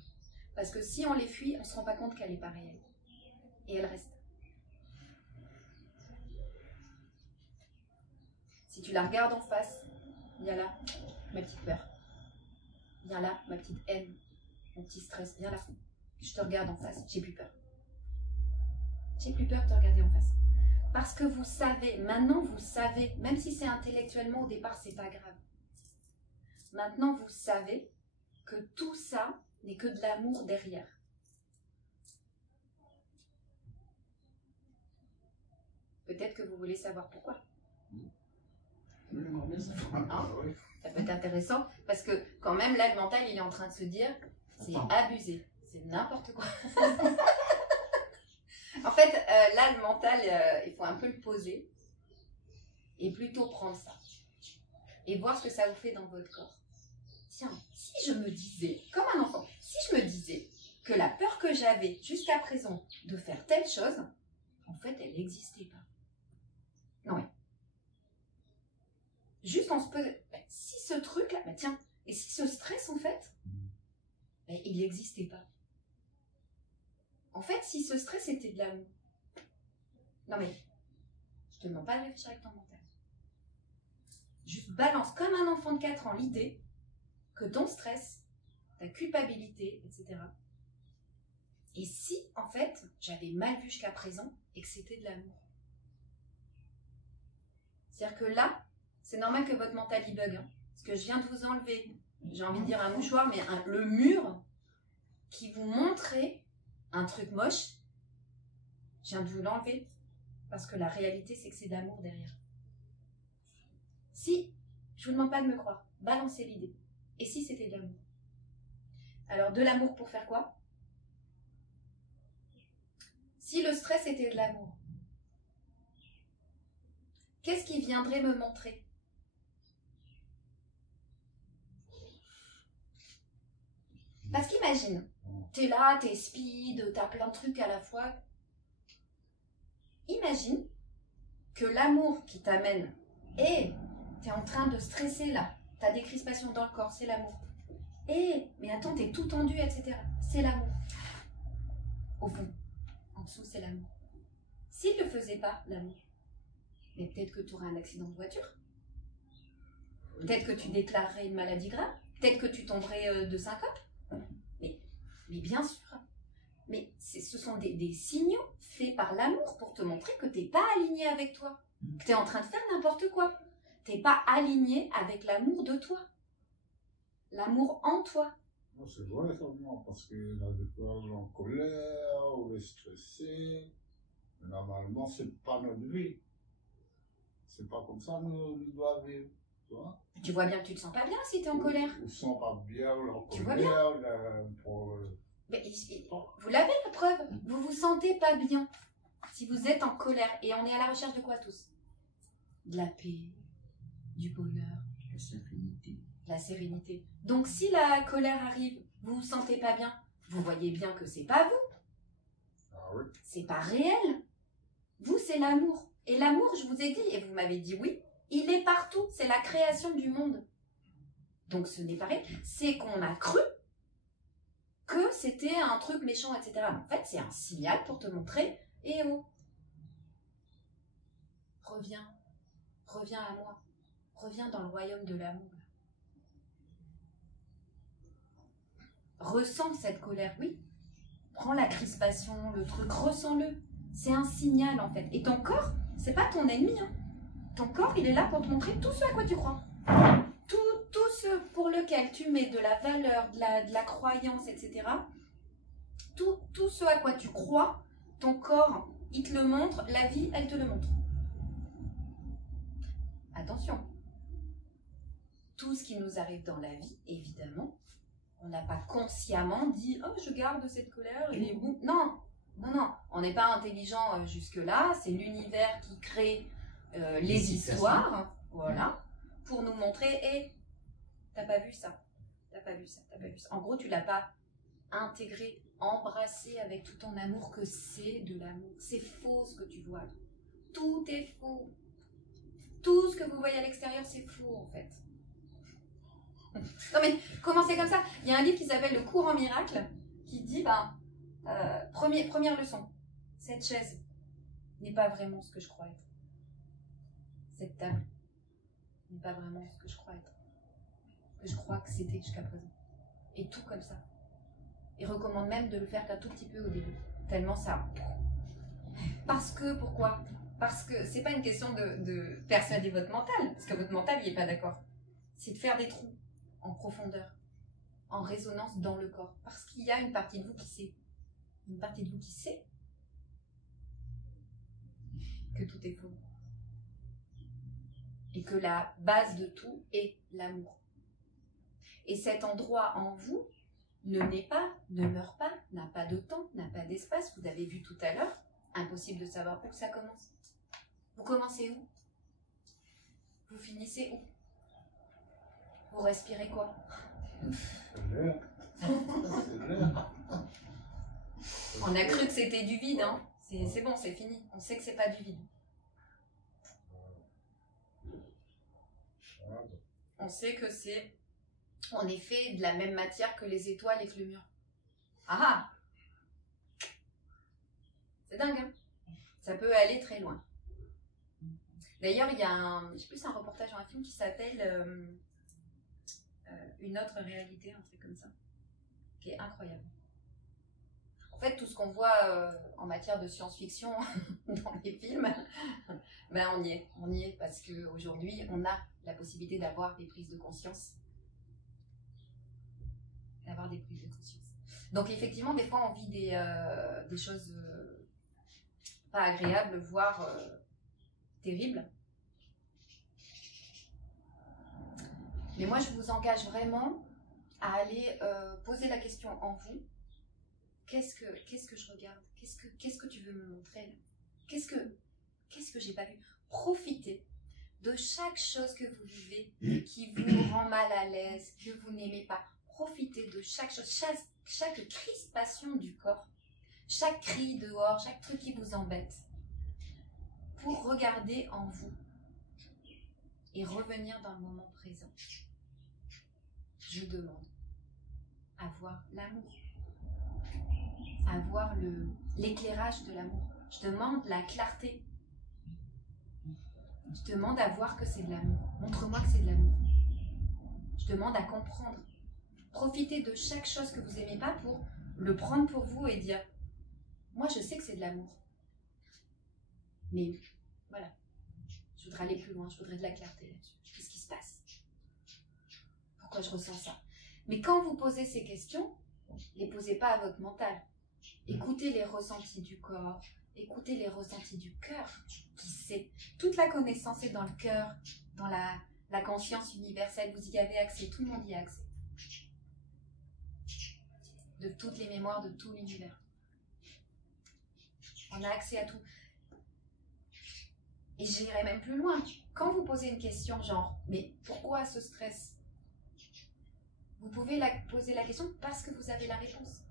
Parce que si on les fuit, on ne se rend pas compte qu'elle n'est pas réelle. Et elle reste. Si tu la regardes en face, viens là, ma petite peur. Viens là, ma petite haine. Mon petit stress, viens là. Je te regarde en face, j'ai plus peur. J'ai plus peur de te regarder en face. Parce que vous savez, maintenant vous savez, même si c'est intellectuellement au départ, c'est pas grave. Maintenant vous savez que tout ça n'est que de l'amour derrière. Peut-être que vous voulez savoir pourquoi. Hein? Ça peut être intéressant parce que quand même là le mental il est en train de se dire c'est abusé, c'est n'importe quoi. En fait là le mental il faut un peu le poser et plutôt prendre ça et voir ce que ça vous fait dans votre corps. Tiens, si je me disais, comme un enfant, si je me disais que la peur que j'avais jusqu'à présent de faire telle chose, en fait elle n'existait pas. Non mais juste on se peut, si ce truc là, tiens, et si ce stress en fait, il n'existait pas. En fait, si ce stress était de l'amour, non mais, je te demande pas de réfléchir avec ton mental. Juste balance comme un enfant de 4 ans l'idée que ton stress, ta culpabilité, etc. Et si en fait, j'avais mal vu jusqu'à présent et que c'était de l'amour. C'est-à-dire que là, c'est normal que votre mental y bug, hein, parce que je viens de vous enlever, j'ai envie de dire un mouchoir, mais le mur qui vous montrait un truc moche, je viens de vous l'enlever, parce que la réalité, c'est que c'est de l'amour derrière. Si, je vous demande pas de me croire, balancez l'idée. Et si c'était de l'amour? Alors, de l'amour pour faire quoi? Si le stress était de l'amour, qu'est-ce qui viendrait me montrer? Parce qu'imagine, t'es là, t'es speed, t'as plein de trucs à la fois. Imagine que l'amour qui t'amène, et t'es en train de stresser là, t'as des crispations dans le corps, c'est l'amour. Et, mais attends, t'es tout tendu, etc. C'est l'amour. Au fond, en dessous, c'est l'amour. S'il ne le faisait pas, l'amour, mais peut-être que tu aurais un accident de voiture. Peut-être que tu déclarerais une maladie grave. Peut-être que tu tomberais de syncope. Mais bien sûr. Mais ce sont des signaux faits par l'amour pour te montrer que tu n'es pas aligné avec toi. Que tu es en train de faire n'importe quoi. Tu n'es pas aligné avec l'amour de toi. L'amour en toi. C'est vrai, ça, moi, parce que là, des fois, on est en colère, on est stressé. Mais normalement, c'est pas notre vie. C'est pas comme ça nous doit vivre. Tu vois bien que tu te sens pas bien si tu es en colère. On ne sent pas bien, en Tu colère. vois bien. Mais, vous l'avez la preuve. Vous vous sentez pas bien si vous êtes en colère. Et on est à la recherche de quoi tous? De la paix, du bonheur, La sérénité. la sérénité. Donc si la colère arrive, vous vous sentez pas bien, vous voyez bien que c'est pas vous. Ah oui. C'est pas réel. Vous, c'est l'amour. Et l'amour, je vous ai dit, et vous m'avez dit oui, il est partout. C'est la création du monde. Donc ce n'est pas réel. C'est qu'on a cru que c'était un truc méchant, etc. Mais en fait, c'est un signal pour te montrer, eh oh, reviens à moi. Reviens dans le royaume de l'amour. Ressens cette colère, oui. Prends la crispation, le truc, ressens-le. C'est un signal en fait. Et ton corps, c'est pas ton ennemi. Hein. Ton corps, il est là pour te montrer tout ce à quoi tu crois. Tout ce pour lequel tu mets de la valeur, de la croyance, etc. Tout ce à quoi tu crois, ton corps, il te le montre, la vie, elle te le montre. Attention. tout ce qui nous arrive dans la vie, évidemment, on n'a pas consciemment dit « Oh, je garde cette colère, elle est bon. » Non, non, non, on n'est pas intelligent jusque-là, c'est l'univers qui crée les histoires, voilà, pour nous montrer « Hé, t'as pas vu ça, t'as pas vu ça, t'as pas vu ça. » En gros, tu l'as pas intégré, embrassé avec tout ton amour que c'est de l'amour. C'est faux ce que tu vois. Tout est faux. Tout ce que vous voyez à l'extérieur, c'est faux en fait. Non mais, commencez comme ça. Il y a un livre qui s'appelle Le cours en miracle, qui dit, première leçon, cette chaise n'est pas vraiment ce que je crois être. Cette table n'est pas vraiment ce que je crois être. Ce que je crois que c'était jusqu'à présent. Et tout comme ça. Il recommande même de le faire qu'un tout petit peu au début. Tellement ça... Parce que, pourquoi ? Parce que c'est pas une question de persuader votre mental, parce que votre mental, il est pas d'accord. C'est de faire des trous en profondeur, en résonance dans le corps. Parce qu'il y a une partie de vous qui sait. Une partie de vous qui sait que tout est faux. Et que la base de tout est l'amour. Et cet endroit en vous ne naît pas, ne meurt pas, n'a pas de temps, n'a pas d'espace. Vous avez vu tout à l'heure, impossible de savoir où ça commence. Vous commencez où? Vous finissez où? Vous respirez quoi? C'est l'air. C'est l'air. On a cru que c'était du vide, hein. C'est bon, c'est fini. On sait que c'est pas du vide. On sait que c'est en effet de la même matière que les étoiles et que le mur. Ah! C'est dingue, hein? Ça peut aller très loin. D'ailleurs, il y a un reportage ou un film qui s'appelle Une autre réalité, un truc comme ça, qui est incroyable. En fait, tout ce qu'on voit en matière de science-fiction dans les films, ben on y est parce qu'aujourd'hui, on a la possibilité d'avoir des prises de conscience. Donc effectivement, des fois, on vit des choses pas agréables, voire terribles. Mais moi, je vous engage vraiment à aller poser la question en vous. Qu'est-ce que je regarde? Qu'est-ce que tu veux me montrer là? Qu'est-ce que j'ai pas vu? Profitez de chaque chose que vous vivez qui vous rend mal à l'aise, que vous n'aimez pas. Profitez de chaque chose, chaque crispation du corps, chaque cri dehors, chaque truc qui vous embête, pour regarder en vous et revenir dans le moment présent. Je demande à voir l'amour, à voir l'éclairage de l'amour. Je demande la clarté. Je demande à voir que c'est de l'amour. Montre-moi que c'est de l'amour. Je demande à comprendre. Profitez de chaque chose que vous n'aimez pas pour le prendre pour vous et dire « Moi, je sais que c'est de l'amour. Mais voilà, je voudrais aller plus loin, je voudrais de la clarté là-dessus. Qu'est-ce qui se passe? Pourquoi je ressens ça ?» Mais quand vous posez ces questions, ne les posez pas à votre mental. Écoutez les ressentis du corps, écoutez les ressentis du cœur qui sait. Toute la connaissance est dans le cœur, dans la conscience universelle. Vous y avez accès, tout le monde y a accès. De toutes les mémoires, de tout l'univers. On a accès à tout. Et j'irai même plus loin. Quand vous posez une question genre, mais pourquoi ce stress? Vous pouvez poser la question parce que vous avez la réponse.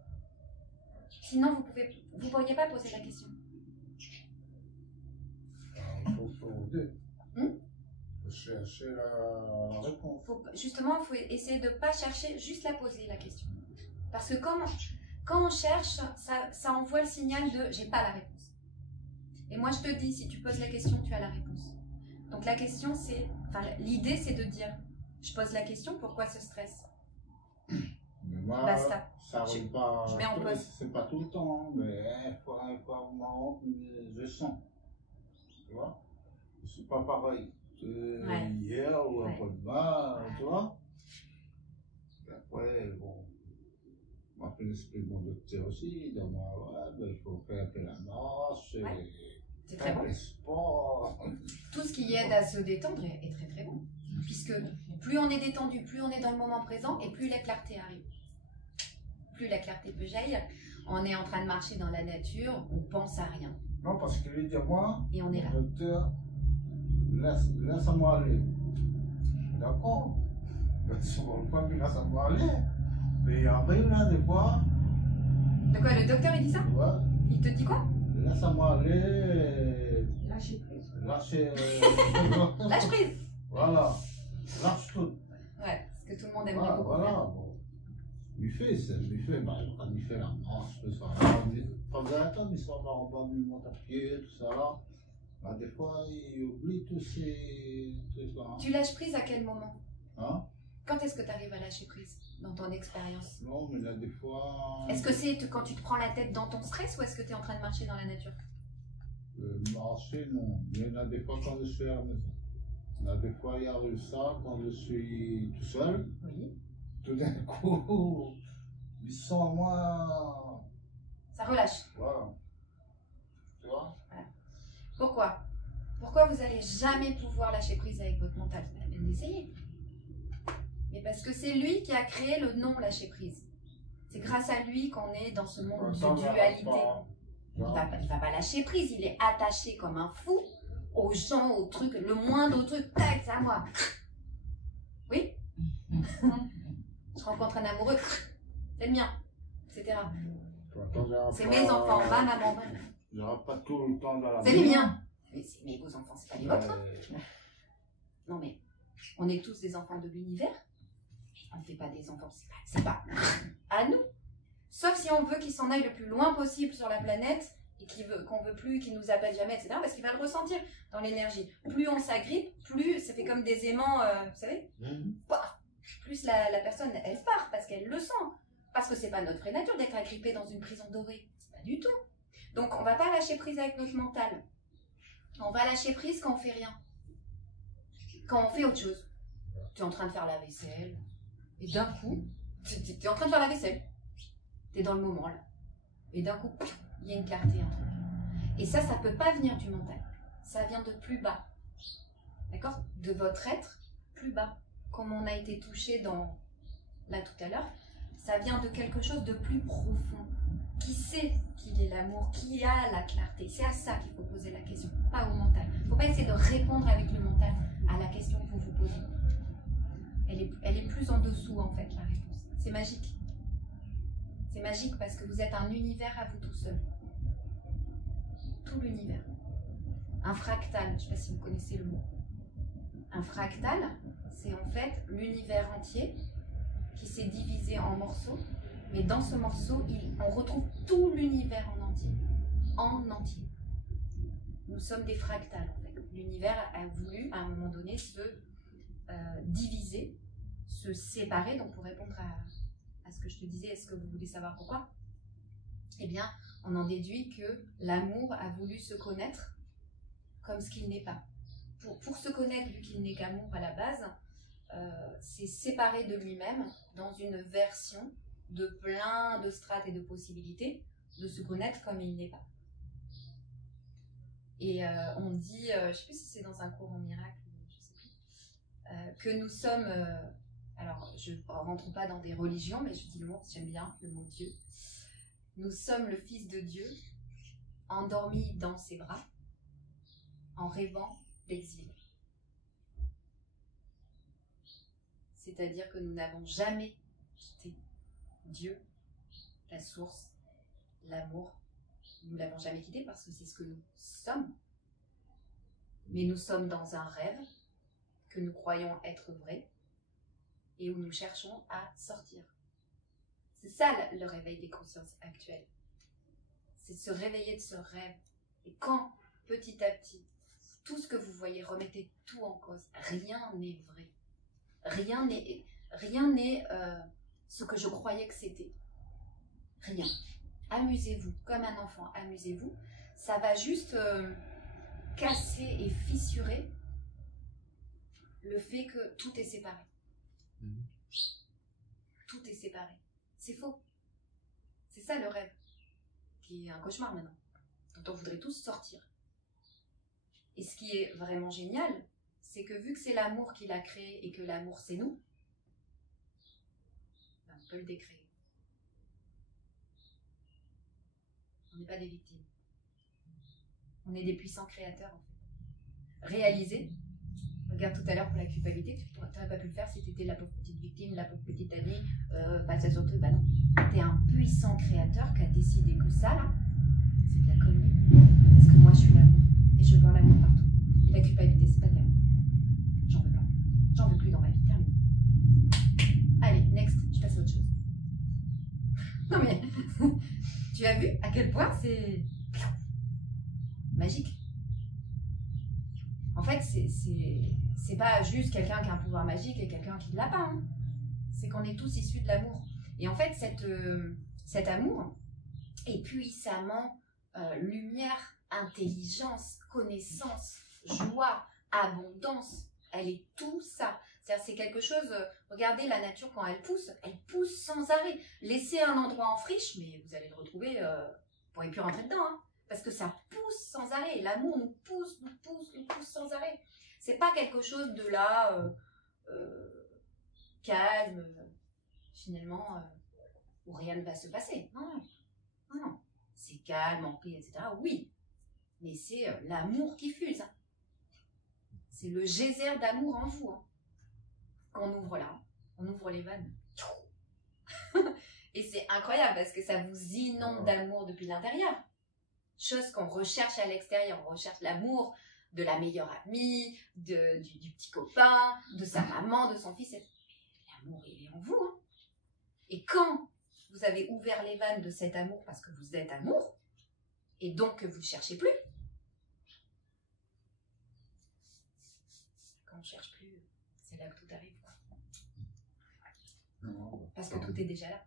Sinon, vous pourriez pas poser la question. Il faut sauver. Il faut chercher la réponse. Justement, il faut essayer de ne pas chercher, juste la poser, la question. Parce que quand on cherche, ça envoie le signal de « j'ai pas la réponse ». Et moi, je te dis, si tu poses la question, tu as la réponse. Donc la question, l'idée, c'est de dire « je pose la question, pourquoi ce stress ?» Mais moi, basta. Ça arrive pas. Je mets en pause. C'est pas tout le temps, mais fois au moment, je sens. Tu vois? C'est pas pareil. Hier ou après-demain, tu vois? Et après, bon. Moi, je l'esprit de mon docteur aussi. Donc, il faut faire un peu la marche. C'est très bon. Le sport. Tout ce qui aide à se détendre est très très bon. Puisque Plus on est détendu, plus on est dans le moment présent et plus la clarté arrive. Plus la clarté peut jaillir. On est en train de marcher dans la nature, on pense à rien. Non, parce que lui dit, moi, Et on est là. docteur, laisse-moi aller. D'accord. Si on ne pas, laisse-moi aller. Mais il arrive là, des fois, De quoi, le docteur il dit ça? ouais, Il te dit quoi? laisse-moi aller. Lâcher prise. Lâcher. Lâche prise. Voilà. Lâche tout. Ouais, parce que tout le monde aime Voilà, beaucoup. voilà. Bon. Buffet, c'est Buffet, bah, quand il fait la manche, tout ça. Pas temps, il s'en va en bas du monte-à-pied, tout ça là. Bah, des fois, il oublie tous ces trucs-là. Tu lâches prise à quel moment? Hein? Quand est-ce que tu arrives à lâcher prise dans ton expérience? Non, mais là, des fois. Est-ce que c'est quand tu te prends la tête dans ton stress ou est-ce que tu es en train de marcher dans la nature? Marcher, non. Mais là, des fois, quand je suis à la maison. Là, des fois, il arrive ça quand je suis tout seul. Oui. Tout d'un coup, il sent moi. Ça relâche. Voilà. Tu vois? Pourquoi? Pourquoi vous allez jamais pouvoir lâcher prise avec votre mental? C'est la peine d'essayer. Mais parce que c'est lui qui a créé le non lâcher prise. C'est grâce à lui qu'on est dans ce monde de dualité. Il va pas lâcher prise, il est attaché comme un fou aux gens, aux trucs, le moindre truc, tac, c'est à moi. Oui? Je rencontre un amoureux, c'est le mien, etc. C'est mes enfants, ma maman. Il n'y aura pas tout le temps dans la C'est les miens. Mais vos enfants, c'est pas les vôtres. Hein. Non mais, on est tous des enfants de l'univers. On ne fait pas des enfants, c'est pas à nous. Sauf si on veut qu'il s'en aille le plus loin possible sur la planète et qu'on veut plus, qu'il nous appelle jamais, etc. Parce qu'il va le ressentir dans l'énergie. Plus on s'agrippe, plus ça fait comme des aimants, vous savez. Bah, plus la personne, elle part parce qu'elle le sent. Parce que c'est pas notre vraie nature d'être agrippé dans une prison dorée. Pas du tout. Donc on va pas lâcher prise avec notre mental. On va lâcher prise quand on fait rien. Quand on fait autre chose. Tu es en train de faire la vaisselle. Et d'un coup, tu es en train de faire la vaisselle. Tu es dans le moment là. Et d'un coup, il y a une clarté, un truc. Et ça peut pas venir du mental. Ça vient de plus bas. D'accord? De votre être plus bas. Comme on a été touché là tout à l'heure, ça vient de quelque chose de plus profond. Qui sait qu'il est l'amour, qui a la clarté. C'est à ça qu'il faut poser la question, pas au mental. Il ne faut pas essayer de répondre avec le mental à la question que vous vous posez. Elle est plus en dessous en fait, la réponse. C'est magique. C'est magique parce que vous êtes un univers à vous tout seul. Tout l'univers. Un fractal, je ne sais pas si vous connaissez le mot. Un fractal, c'est en fait l'univers entier qui s'est divisé en morceaux. Mais dans ce morceau, on retrouve tout l'univers en entier. En entier. Nous sommes des fractales en fait. L'univers a voulu à un moment donné se diviser, se séparer. Donc pour répondre à ce que je te disais, est-ce que vous voulez savoir pourquoi? Eh bien, on en déduit que l'amour a voulu se connaître comme ce qu'il n'est pas. Pour se connaître, vu qu'il n'est qu'amour à la base, c'est séparé de lui-même dans une version de plein de strates et de possibilités de se connaître comme il n'est pas. Et on dit, je ne sais plus si c'est dans un cours en miracle, je sais plus, que nous sommes, alors je ne rentre pas dans des religions, mais je dis le mot, j'aime bien le mot Dieu. Nous sommes le Fils de Dieu, endormi dans ses bras, en rêvant d'exil. C'est-à-dire que nous n'avons jamais quitté Dieu, la source, l'amour. Nous ne l'avons jamais quitté parce que c'est ce que nous sommes. Mais nous sommes dans un rêve que nous croyons être vrai et où nous cherchons à sortir. C'est ça le réveil des consciences actuelles. C'est se réveiller de ce rêve. Et quand, petit à petit, tout ce que vous voyez, remettez tout en cause. Rien n'est vrai. Rien n'est ce que je croyais que c'était. Rien. Amusez-vous, comme un enfant, amusez-vous. Ça va juste casser et fissurer le fait que tout est séparé. Tout est séparé. C'est faux. C'est ça le rêve, qui est un cauchemar maintenant, dont on voudrait tous sortir. Et ce qui est vraiment génial, c'est que vu que c'est l'amour qui l'a créé et que l'amour c'est nous, ben, on peut le décréer. On n'est pas des victimes. On est des puissants créateurs en fait. Réaliser. Regarde tout à l'heure pour la culpabilité, tu n'aurais pas pu le faire si tu étais la pauvre petite victime, la pauvre petite amie, pas cette autre, bah non. Tu es un puissant créateur qui a décidé que ça là, c'est de la connerie. Parce que moi je suis l'amour et je veux l'amour partout. Et la culpabilité, c'est pas de l'amour. J'en veux pas. J'en veux plus dans ma vie, terminé. Allez, next, je passe à autre chose. Non mais, tu as vu à quel point c'est magique. En fait, c'est pas juste quelqu'un qui a un pouvoir magique et quelqu'un qui ne l'a pas. Hein. C'est qu'on est tous issus de l'amour. Et en fait, cet amour est puissamment lumière, intelligence, connaissance, joie, abondance. Elle est tout ça. C'est-à-dire, c'est quelque chose... regardez la nature quand elle pousse sans arrêt. Laissez un endroit en friche, mais vous allez le retrouver... vous ne pourrez plus rentrer dedans. Hein. Parce que ça pousse sans arrêt. L'amour nous pousse sans arrêt. C'est pas quelque chose de là, calme, finalement, où rien ne va se passer. Non. C'est calme, en paix, etc. Oui. Mais c'est l'amour qui fuse. Hein. C'est le geyser d'amour en vous. Hein. Qu'on ouvre là, on ouvre les vannes. Et c'est incroyable parce que ça vous inonde d'amour depuis l'intérieur. Chose qu'on recherche à l'extérieur. On recherche l'amour de la meilleure amie, du petit copain, de sa maman, de son fils. L'amour, il est en vous. Hein. Et quand vous avez ouvert les vannes de cet amour parce que vous êtes amour, et donc que vous ne cherchez plus, quand on ne cherche plus, c'est là que tout arrive. Quoi. Parce que tout est déjà là.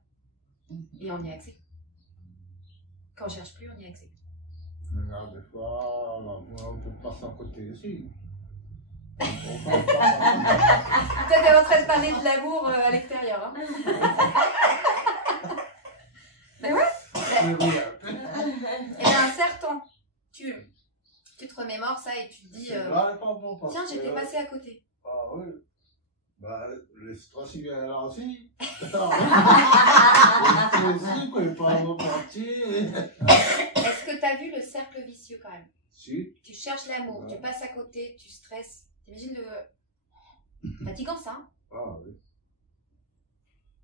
Et on y a accès. Quand on ne cherche plus, on y a accès. Regarde, des fois, on peut passer à côté aussi. Toi, t'es en train de parler de l'amour à l'extérieur. Hein. Mais ouais. Et bien, un certain, tu te remémores ça et tu te dis tiens, j'étais passé à côté. Ah oui. Bah, le stress, il vient là aussi. Est-ce que tu as vu le cercle vicieux quand même? Si. Tu cherches l'amour, tu passes à côté, tu stresses. T'imagines le... fatigant ça hein. Ah oui.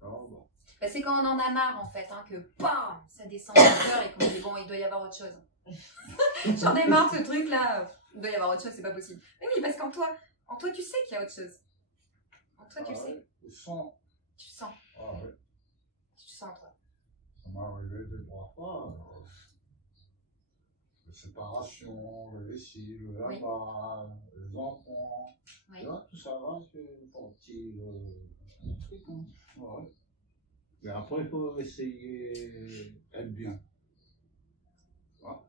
Ah bon. Bah, c'est quand on en a marre en fait, hein, que bam, ça descend dans le cœur et qu'on dit bon, il doit y avoir autre chose. J'en ai marre de ce truc là, il doit y avoir autre chose, c'est pas possible. Mais oui, parce qu'en toi tu sais qu'il y a autre chose. En toi tu sais. Je sens. Tu sens. Ah oui. Tu sens toi. Ça m'est arrivé 2-3 fois. La séparation, le lessive, le lavage, les enfants. Oui. Tu vois, tout ça va, c'est parti. Truc, hein. Ouais. Mais après, il faut essayer d'être bien. Voilà.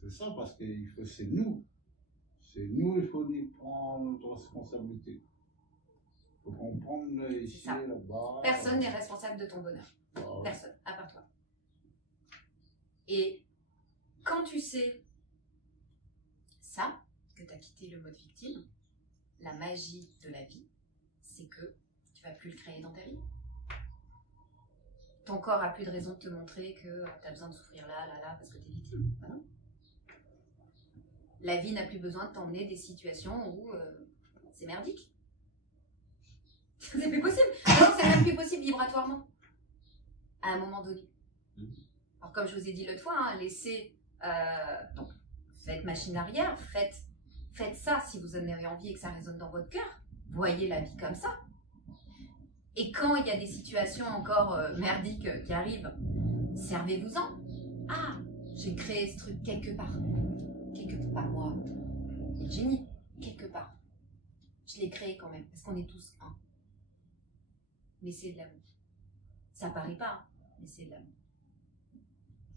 C'est ça, parce que c'est nous. C'est nous, il faut y prendre notre responsabilité. Il faut comprendre ici, là-bas. Personne n'est responsable de ton bonheur. Personne, à part toi. Et quand tu sais ça, que tu as quitté le mode victime, la magie de la vie, c'est que tu vas plus le créer dans ta vie. Ton corps a plus de raison de te montrer que tu as besoin de souffrir là, parce que tu es victime. Bah non. La vie n'a plus besoin de t'emmener des situations où c'est merdique. C'est plus possible. Non, c'est même plus possible vibratoirement. À un moment donné. Alors comme je vous ai dit l'autre fois, hein, laissez... donc, faites machine arrière, faites ça si vous en avez envie et que ça résonne dans votre cœur. Voyez la vie comme ça. Et quand il y a des situations encore merdiques qui arrivent, servez-vous-en. Ah, j'ai créé ce truc quelque part. Quelque part, moi. Il y a le génie, quelque part. Je l'ai créé quand même, parce qu'on est tous un. Mais c'est de l'amour. Ça paraît pas, hein, mais c'est de l'amour.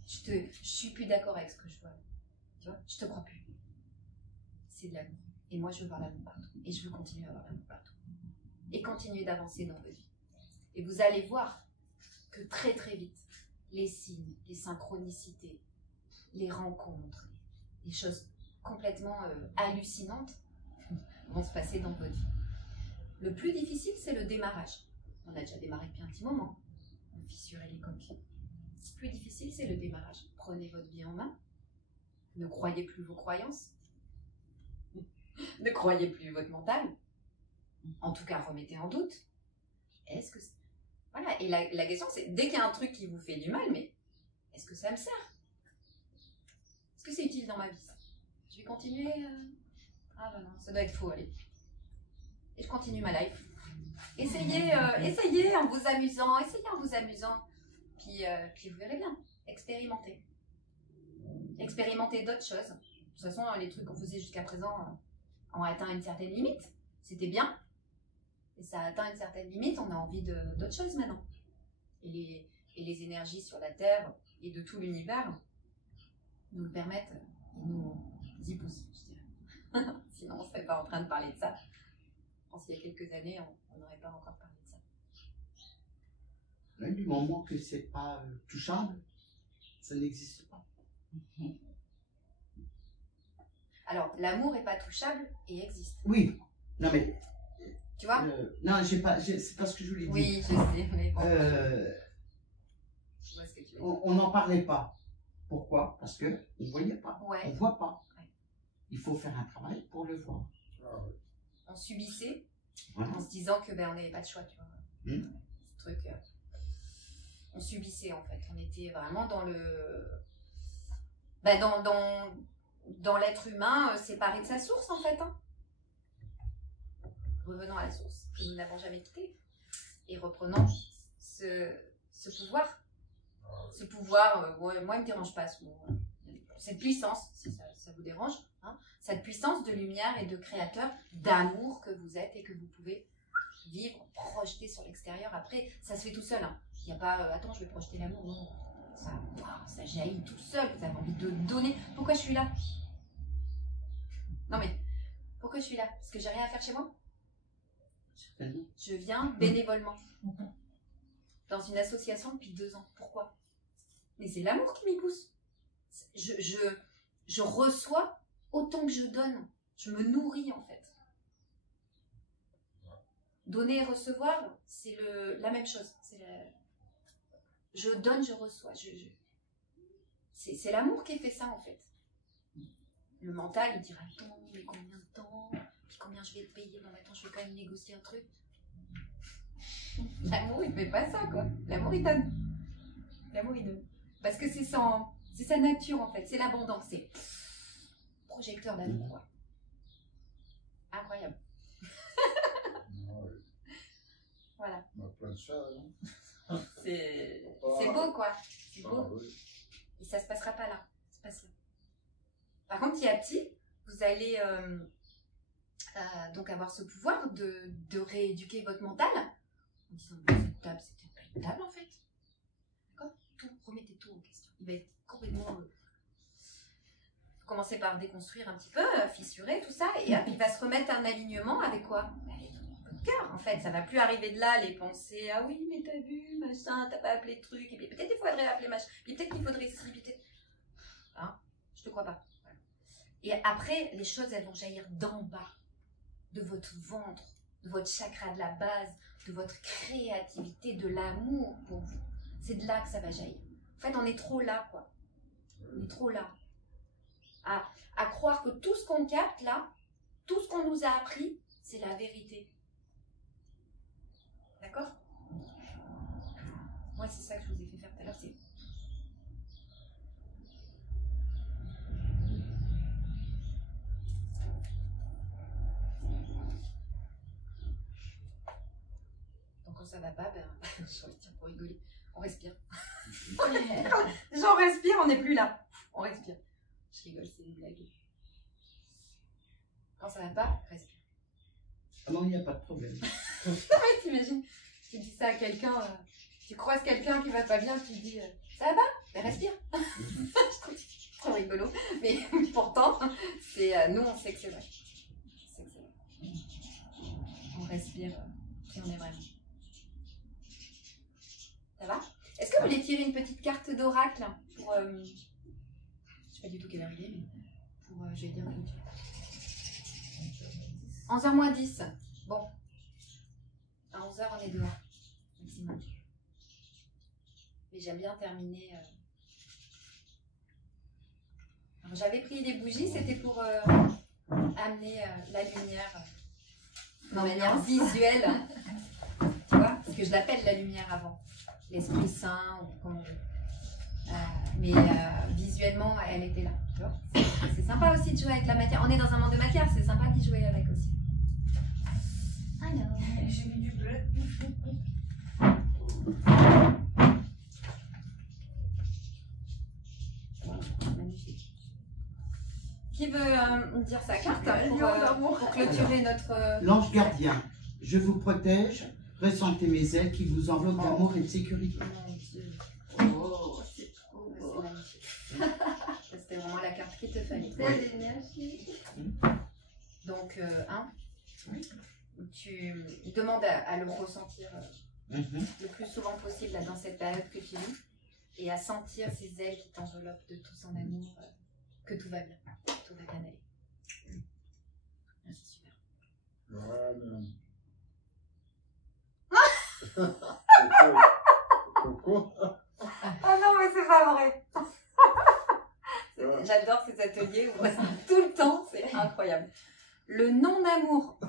Je suis plus d'accord avec ce que je vois. Tu vois, je te crois plus. C'est de l'amour. Et moi, je veux voir l'amour partout. Et je veux continuer à voir l'amour partout. Et continuer d'avancer dans votre vie. Et vous allez voir que très très vite, les signes, les synchronicités, les rencontres, les choses complètement hallucinantes vont se passer dans votre vie. Le plus difficile, c'est le démarrage. On a déjà démarré depuis un petit moment. On fissurait les coques. Le plus difficile, c'est le démarrage. Prenez votre vie en main. Ne croyez plus vos croyances. Ne croyez plus votre mental. En tout cas, remettez en doute. Est-ce que... Voilà, et la question, c'est, dès qu'il y a un truc qui vous fait du mal, mais est-ce que ça me sert? Est-ce que c'est utile dans ma vie? Je vais continuer Ah ben non, ça doit être faux, allez. Et je continue ma life. Essayez en vous amusant, puis vous verrez bien. Expérimentez. Expérimentez d'autres choses. De toute façon, les trucs qu'on faisait jusqu'à présent ont atteint une certaine limite. C'était bien. Et ça a atteint une certaine limite, on a envie d'autres choses maintenant. Et les énergies sur la Terre et de tout l'univers nous le permettent et nous y poussent, je dirais. Sinon, on ne serait pas en train de parler de ça. Je pense qu'il y a quelques années, on n'aurait pas encore parlé de ça. Là, du moment que c'est pas touchable, ça n'existe pas. Alors, l'amour n'est pas touchable et existe. Oui, non mais... Tu vois non, c'est pas ce que je voulais dire. Oui, je sais, mais bon. Je vois ce que tu veux dire. On n'en parlait pas. Pourquoi? Parce qu'on ne voyait pas. Ouais. On ne voit pas. Ouais. Il faut faire un travail pour le voir. On subissait Voilà. en se disant que on n'avait pas de choix, tu vois. Ce truc, on subissait en fait. On était vraiment dans le... dans l'être humain séparé de sa source en fait. Hein. Revenons à la source que nous n'avons jamais quittée et reprenons ce pouvoir. Ce pouvoir, ouais, moi il ne me dérange pas ce mot. Cette puissance, si ça vous dérange, hein, cette puissance de lumière et de créateur, d'amour que vous êtes et que vous pouvez vivre, projeter sur l'extérieur. Après, ça se fait tout seul. Hein. Il n'y a pas, attends, je vais projeter l'amour. Non, ça jaillit tout seul. Vous avez envie de donner. Pourquoi je suis là? Non mais, pourquoi je suis là? Parce que j'ai rien à faire chez moi? Je viens bénévolement dans une association depuis 2 ans. Pourquoi? Mais c'est l'amour qui m'y pousse. Je reçois autant que je donne. Je me nourris en fait. Donner et recevoir, c'est la même chose. Je donne, je reçois. C'est l'amour qui fait ça en fait. Le mental, il dira attends, mais combien de temps? Puis combien je vais te payer? Non, mais attends, je vais quand même négocier un truc. L'amour, il fait pas ça, quoi. L'amour, il donne. L'amour, il donne. Parce que c'est sa nature, en fait. C'est l'abondance. C'est projecteur d'amour, quoi. Incroyable. Voilà. On a plein de choses. Hein. C'est beau, quoi. C'est beau. Oui. Et ça se passera pas là. Ça se passe là. Par contre, petit à petit, vous allez donc avoir ce pouvoir de rééduquer votre mental en disant cette table, c'était pas une table en fait. D'accord? Remettez tout en question. Il va être complètement. Commencer par déconstruire un petit peu, fissurer tout ça, et il va se remettre un alignement avec quoi? Avec votre cœur en fait. Ça va plus arriver de là les pensées. Ah oui, mais t'as vu, machin, t'as pas appelé le truc, et puis peut-être il faudrait appeler machin, puis peut-être qu'il faudrait ci, peut-être. Hein? Je te crois pas. Et après, les choses, elles vont jaillir d'en bas, de votre ventre, de votre chakra de la base, de votre créativité, de l'amour pour vous. C'est de là que ça va jaillir. En fait, on est trop là, quoi. On est trop là. À croire que tout ce qu'on capte là, tout ce qu'on nous a appris, c'est la vérité. D'accord? Moi, c'est ça que je vous ai fait faire tout à l'heure, c'est... Ça va pas, je retire pour rigoler. On respire. Déjà on respire, on n'est plus là. On respire. Je rigole, c'est une blague. Quand ça va pas, respire. Ah non, il n'y a pas de problème. Non mais t'imagines, tu dis ça à quelqu'un, tu croises quelqu'un qui va pas bien, tu dis ça va pas? Ben respire. Je trouve trop rigolo. Mais pourtant, c'est nous on sait que c'est vrai. On respire qui on est vraiment. Ça va? Est-ce que vous voulez tirer une petite carte d'oracle pour... je sais pas du tout quelle heure il est, mais pour... je vais dire une chose. 11h moins 10. Bon. À 11h, on est dehors. Maximum. Mais j'aime bien terminer. Alors, j'avais pris des bougies, c'était pour amener la lumière de manière visuelle. Tu vois? Parce que je l'appelle la lumière avant. L'Esprit Saint, ou comment on veut. Mais visuellement, elle était là. Tu vois? C'est sympa aussi de jouer avec la matière. On est dans un monde de matière, c'est sympa d'y jouer avec aussi. Alors, j'ai mis du bleu. Magnifique. Qui veut me dire sa carte pour clôturer notre... L'ange gardien, je vous protège, ressentez mes ailes qui vous enveloppent d'amour et de sécurité. Mon Dieu. Oh, c'est trop C'est beau. magnifique. Ça, c'était vraiment la carte qu'il te fallait. Belle énergie. Donc, tu demandes à le ressentir le plus souvent possible là, dans cette période que tu vis et à sentir ces ailes qui t'enveloppent de tout son amour, que tout va bien. Tout va bien aller. Ah, c'est super. Coco. Ah non, mais c'est pas vrai. J'adore ces ateliers où on reste tout le temps, c'est incroyable. Le non-amour.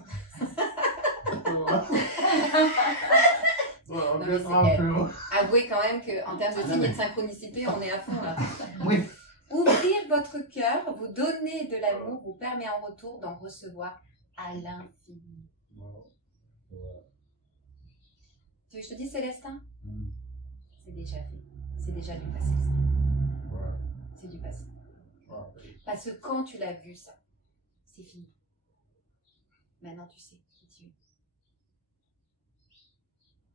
On mais viendra un peu. Avouez quand même qu'en termes de signe et de synchronicité, on est à fond là. Oui. Ouvrir votre cœur, vous donner de l'amour, vous permet en retour d'en recevoir à l'infini. Tu veux que je te dise, Célestin? C'est déjà fait. C'est déjà du passé. C'est du passé. Parce que quand tu l'as vu, ça, c'est fini. Maintenant, tu sais qui tu es.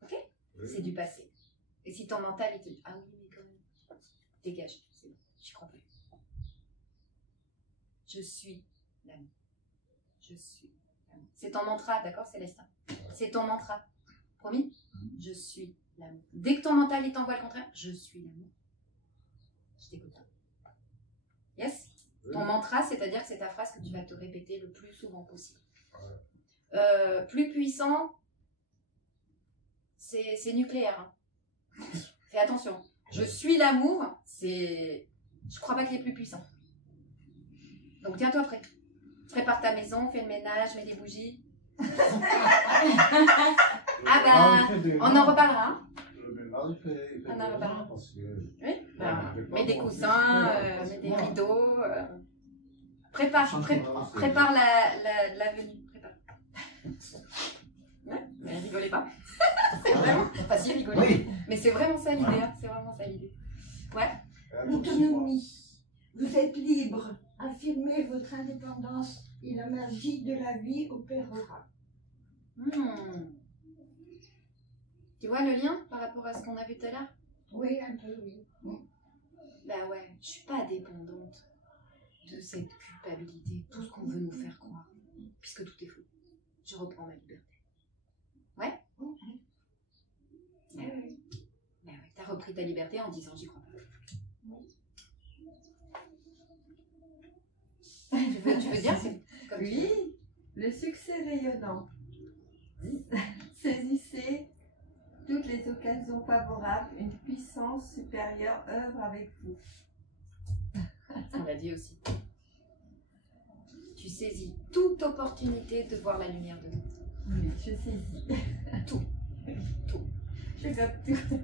Ok? C'est du passé. Et si ton mental, il te dit, ah oui, mais quand même, dégage, c'est bon, j'y crois plus. Je suis l'amour. Je suis l'amour. C'est ton mantra, d'accord, Célestin? C'est ton mantra. Promis? Je suis l'amour. Dès que ton mental, il t'envoie le contraire, je suis l'amour. Je t'écoute. Yes? Ton mantra, c'est-à-dire que c'est ta phrase que tu vas te répéter le plus souvent possible. Plus puissant, c'est nucléaire. Hein. Fais attention. Je suis l'amour, c'est... Je crois pas qu'il est plus puissant. Donc tiens-toi prêt. Prépare ta maison, fais le ménage, mets des bougies. Ah bah, on en reparlera. Hein. On en reparlera. Oui, bah, mets des coussins, mets des rideaux. Prépare la venue. Prépare. Ouais, mais rigolez pas. C'est vraiment. Enfin, si, rigolez. Oui. Mais c'est vraiment ça l'idée. Hein. C'est vraiment ça l'idée. Ouais. L'autonomie. Vous êtes libre. Affirmez votre indépendance et la magie de la vie opérera. Tu vois le lien par rapport à ce qu'on a vu tout à l'heure? Oui, un peu, oui. Bah ouais, je suis pas dépendante de cette culpabilité, tout ce qu'on veut nous faire croire, puisque tout est faux. Je reprends ma liberté. Ouais? Bah ouais. Bah ouais, t'as repris ta liberté en disant j'y crois pas. Tu veux dire c'est comme tu veux. Oui, le succès rayonnant. Saisissez toutes les occasions favorables, une puissance supérieure œuvre avec vous. On l'a dit aussi. Tu saisis toute opportunité de voir la lumière de nous. Oui, je saisis. Tout. Tout. Je capte tout.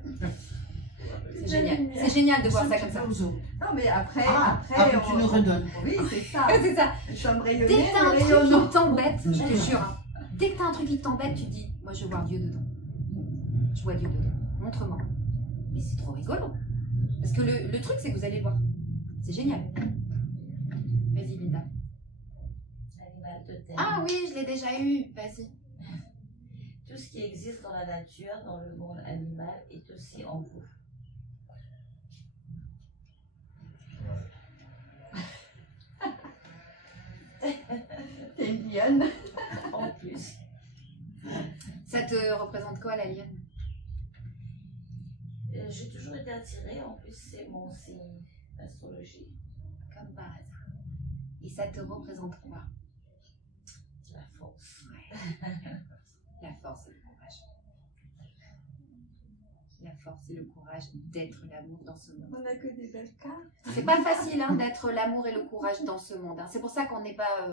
C'est génial. C'est génial de voir ça comme ça. Non, mais après, Tu nous redonnes. Oui, c'est ça. C'est ça. Comme rayonner, Dès que t'as un truc rayonnant. qui t'embête, je te jure, hein, dès que t'as un truc qui t'embête, tu dis, moi je veux voir Dieu dedans. Je vois Dieu dedans. Montre-moi. Mais c'est trop rigolo. Parce que le truc, c'est que vous allez le voir. C'est génial. Vas-y, Linda. L'animal totem. Ah oui, je l'ai déjà eu. Vas-y. Tout ce qui existe dans la nature, dans le monde animal, est aussi en vous. T'es une lionne. En plus. Ça te représente quoi, la lionne? J'ai toujours été attirée, en plus c'est mon signe d'astrologie. Comme par hasard. Et ça te représente quoi? La force. La force et le courage. La force et le courage d'être l'amour dans ce monde. On n'a que des belles cartes. C'est pas facile hein, d'être l'amour et le courage dans ce monde. Hein. C'est pour ça qu'on n'est pas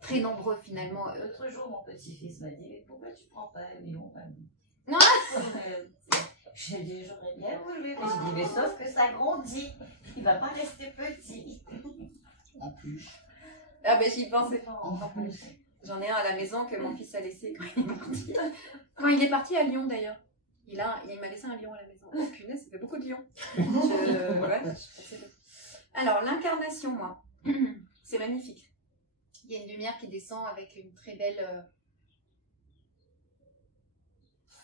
très nombreux finalement. L'autre jour, mon petit-fils m'a dit, mais pourquoi tu prends pas un lion, mamie? Non. J'ai dit, j'aurais bien voulu, mais j'ai dit, mais sauf que ça grandit. Il va pas rester petit. En plus. Ah ben j'y pensais pas. En plus. J'en ai un à la maison que mon fils a laissé quand il est parti. Quand il est parti à Lyon d'ailleurs. Il m'a laissé un lion à la maison. Oh punaise, ça fait beaucoup de lions. Ouais, je pensais que- Alors, l'incarnation, moi, c'est magnifique. Il y a une lumière qui descend avec une très belle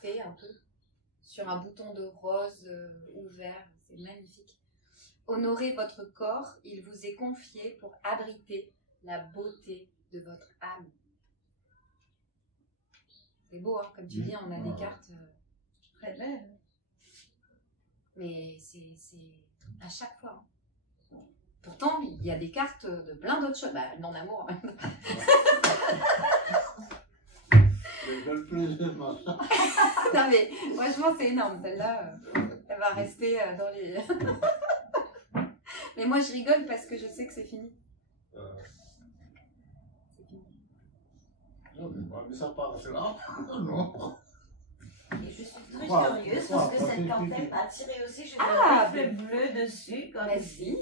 fée, un peu, sur un bouton de rose ouvert. C'est magnifique. Honorez votre corps, il vous est confié pour abriter la beauté de votre âme. C'est beau, hein, comme tu dis, on a des cartes... Très belle. Mais c'est à chaque fois. Hein. Pourtant, il y a des cartes de plein d'autres choses. Bah, non-amour. Je donne plus de main. Non, mais franchement, c'est énorme. Celle-là, elle va rester dans les. Mais moi, je rigole parce que je sais que c'est fini. C'est fini. Non, mais ça passe là. Non. Et je suis très Wow. curieuse Wow. parce que cette cantelle m'a attiré aussi. Je Ah, le bleu dessus. Comme Vas-y.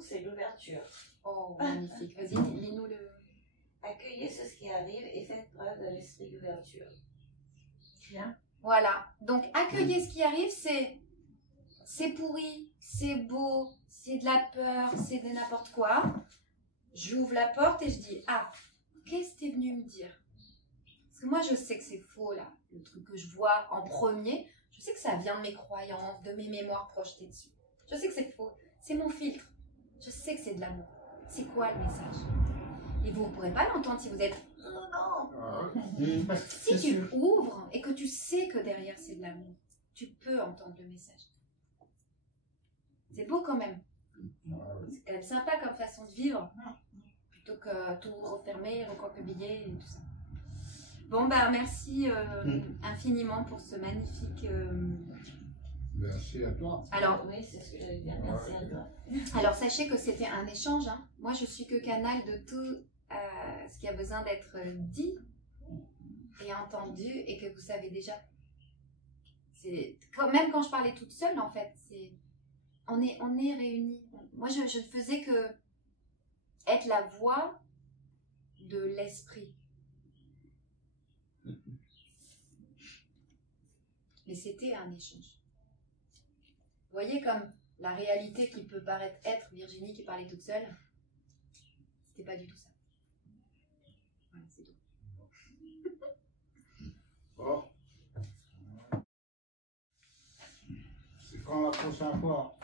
C'est l'ouverture. Oh, magnifique. Vas-y, lis-nous le. Accueillez ce qui arrive et faites preuve de l'esprit d'ouverture. Bien. Voilà. Donc, accueillir ce qui arrive, c'est pourri, c'est beau, c'est de la peur, c'est de n'importe quoi. J'ouvre la porte et je dis, ah, qu'est-ce que t'es venu me dire? Parce que moi, je sais que c'est faux, là. Le truc que je vois en premier, je sais que ça vient de mes croyances, de mes mémoires projetées dessus. Je sais que c'est faux. C'est mon filtre. Je sais que c'est de l'amour. C'est quoi le message? Et vous ne pourrez pas l'entendre si vous êtes... Oh non! Si tu ouvres et que tu sais que derrière c'est de l'amour, tu peux entendre le message. C'est beau quand même. C'est quand même sympa comme façon de vivre, plutôt que tout refermer, recroqueviller et tout ça. Bon, bah merci infiniment pour ce magnifique... Merci à toi. Alors, Oui, c'est ce que j'allais dire. Merci à toi. alors, sachez que c'était un échange. Hein. Moi, je suis que canal de tout ce qui a besoin d'être dit et entendu et que vous savez déjà. C'est même quand je parlais toute seule, en fait, on est réunis. Moi, je ne faisais que être la voix de l'esprit. Mais c'était un échange. Vous voyez comme la réalité qui peut paraître être Virginie qui parlait toute seule, c'était pas du tout ça. Voilà, c'est tout. Bon. C'est quand la prochaine fois?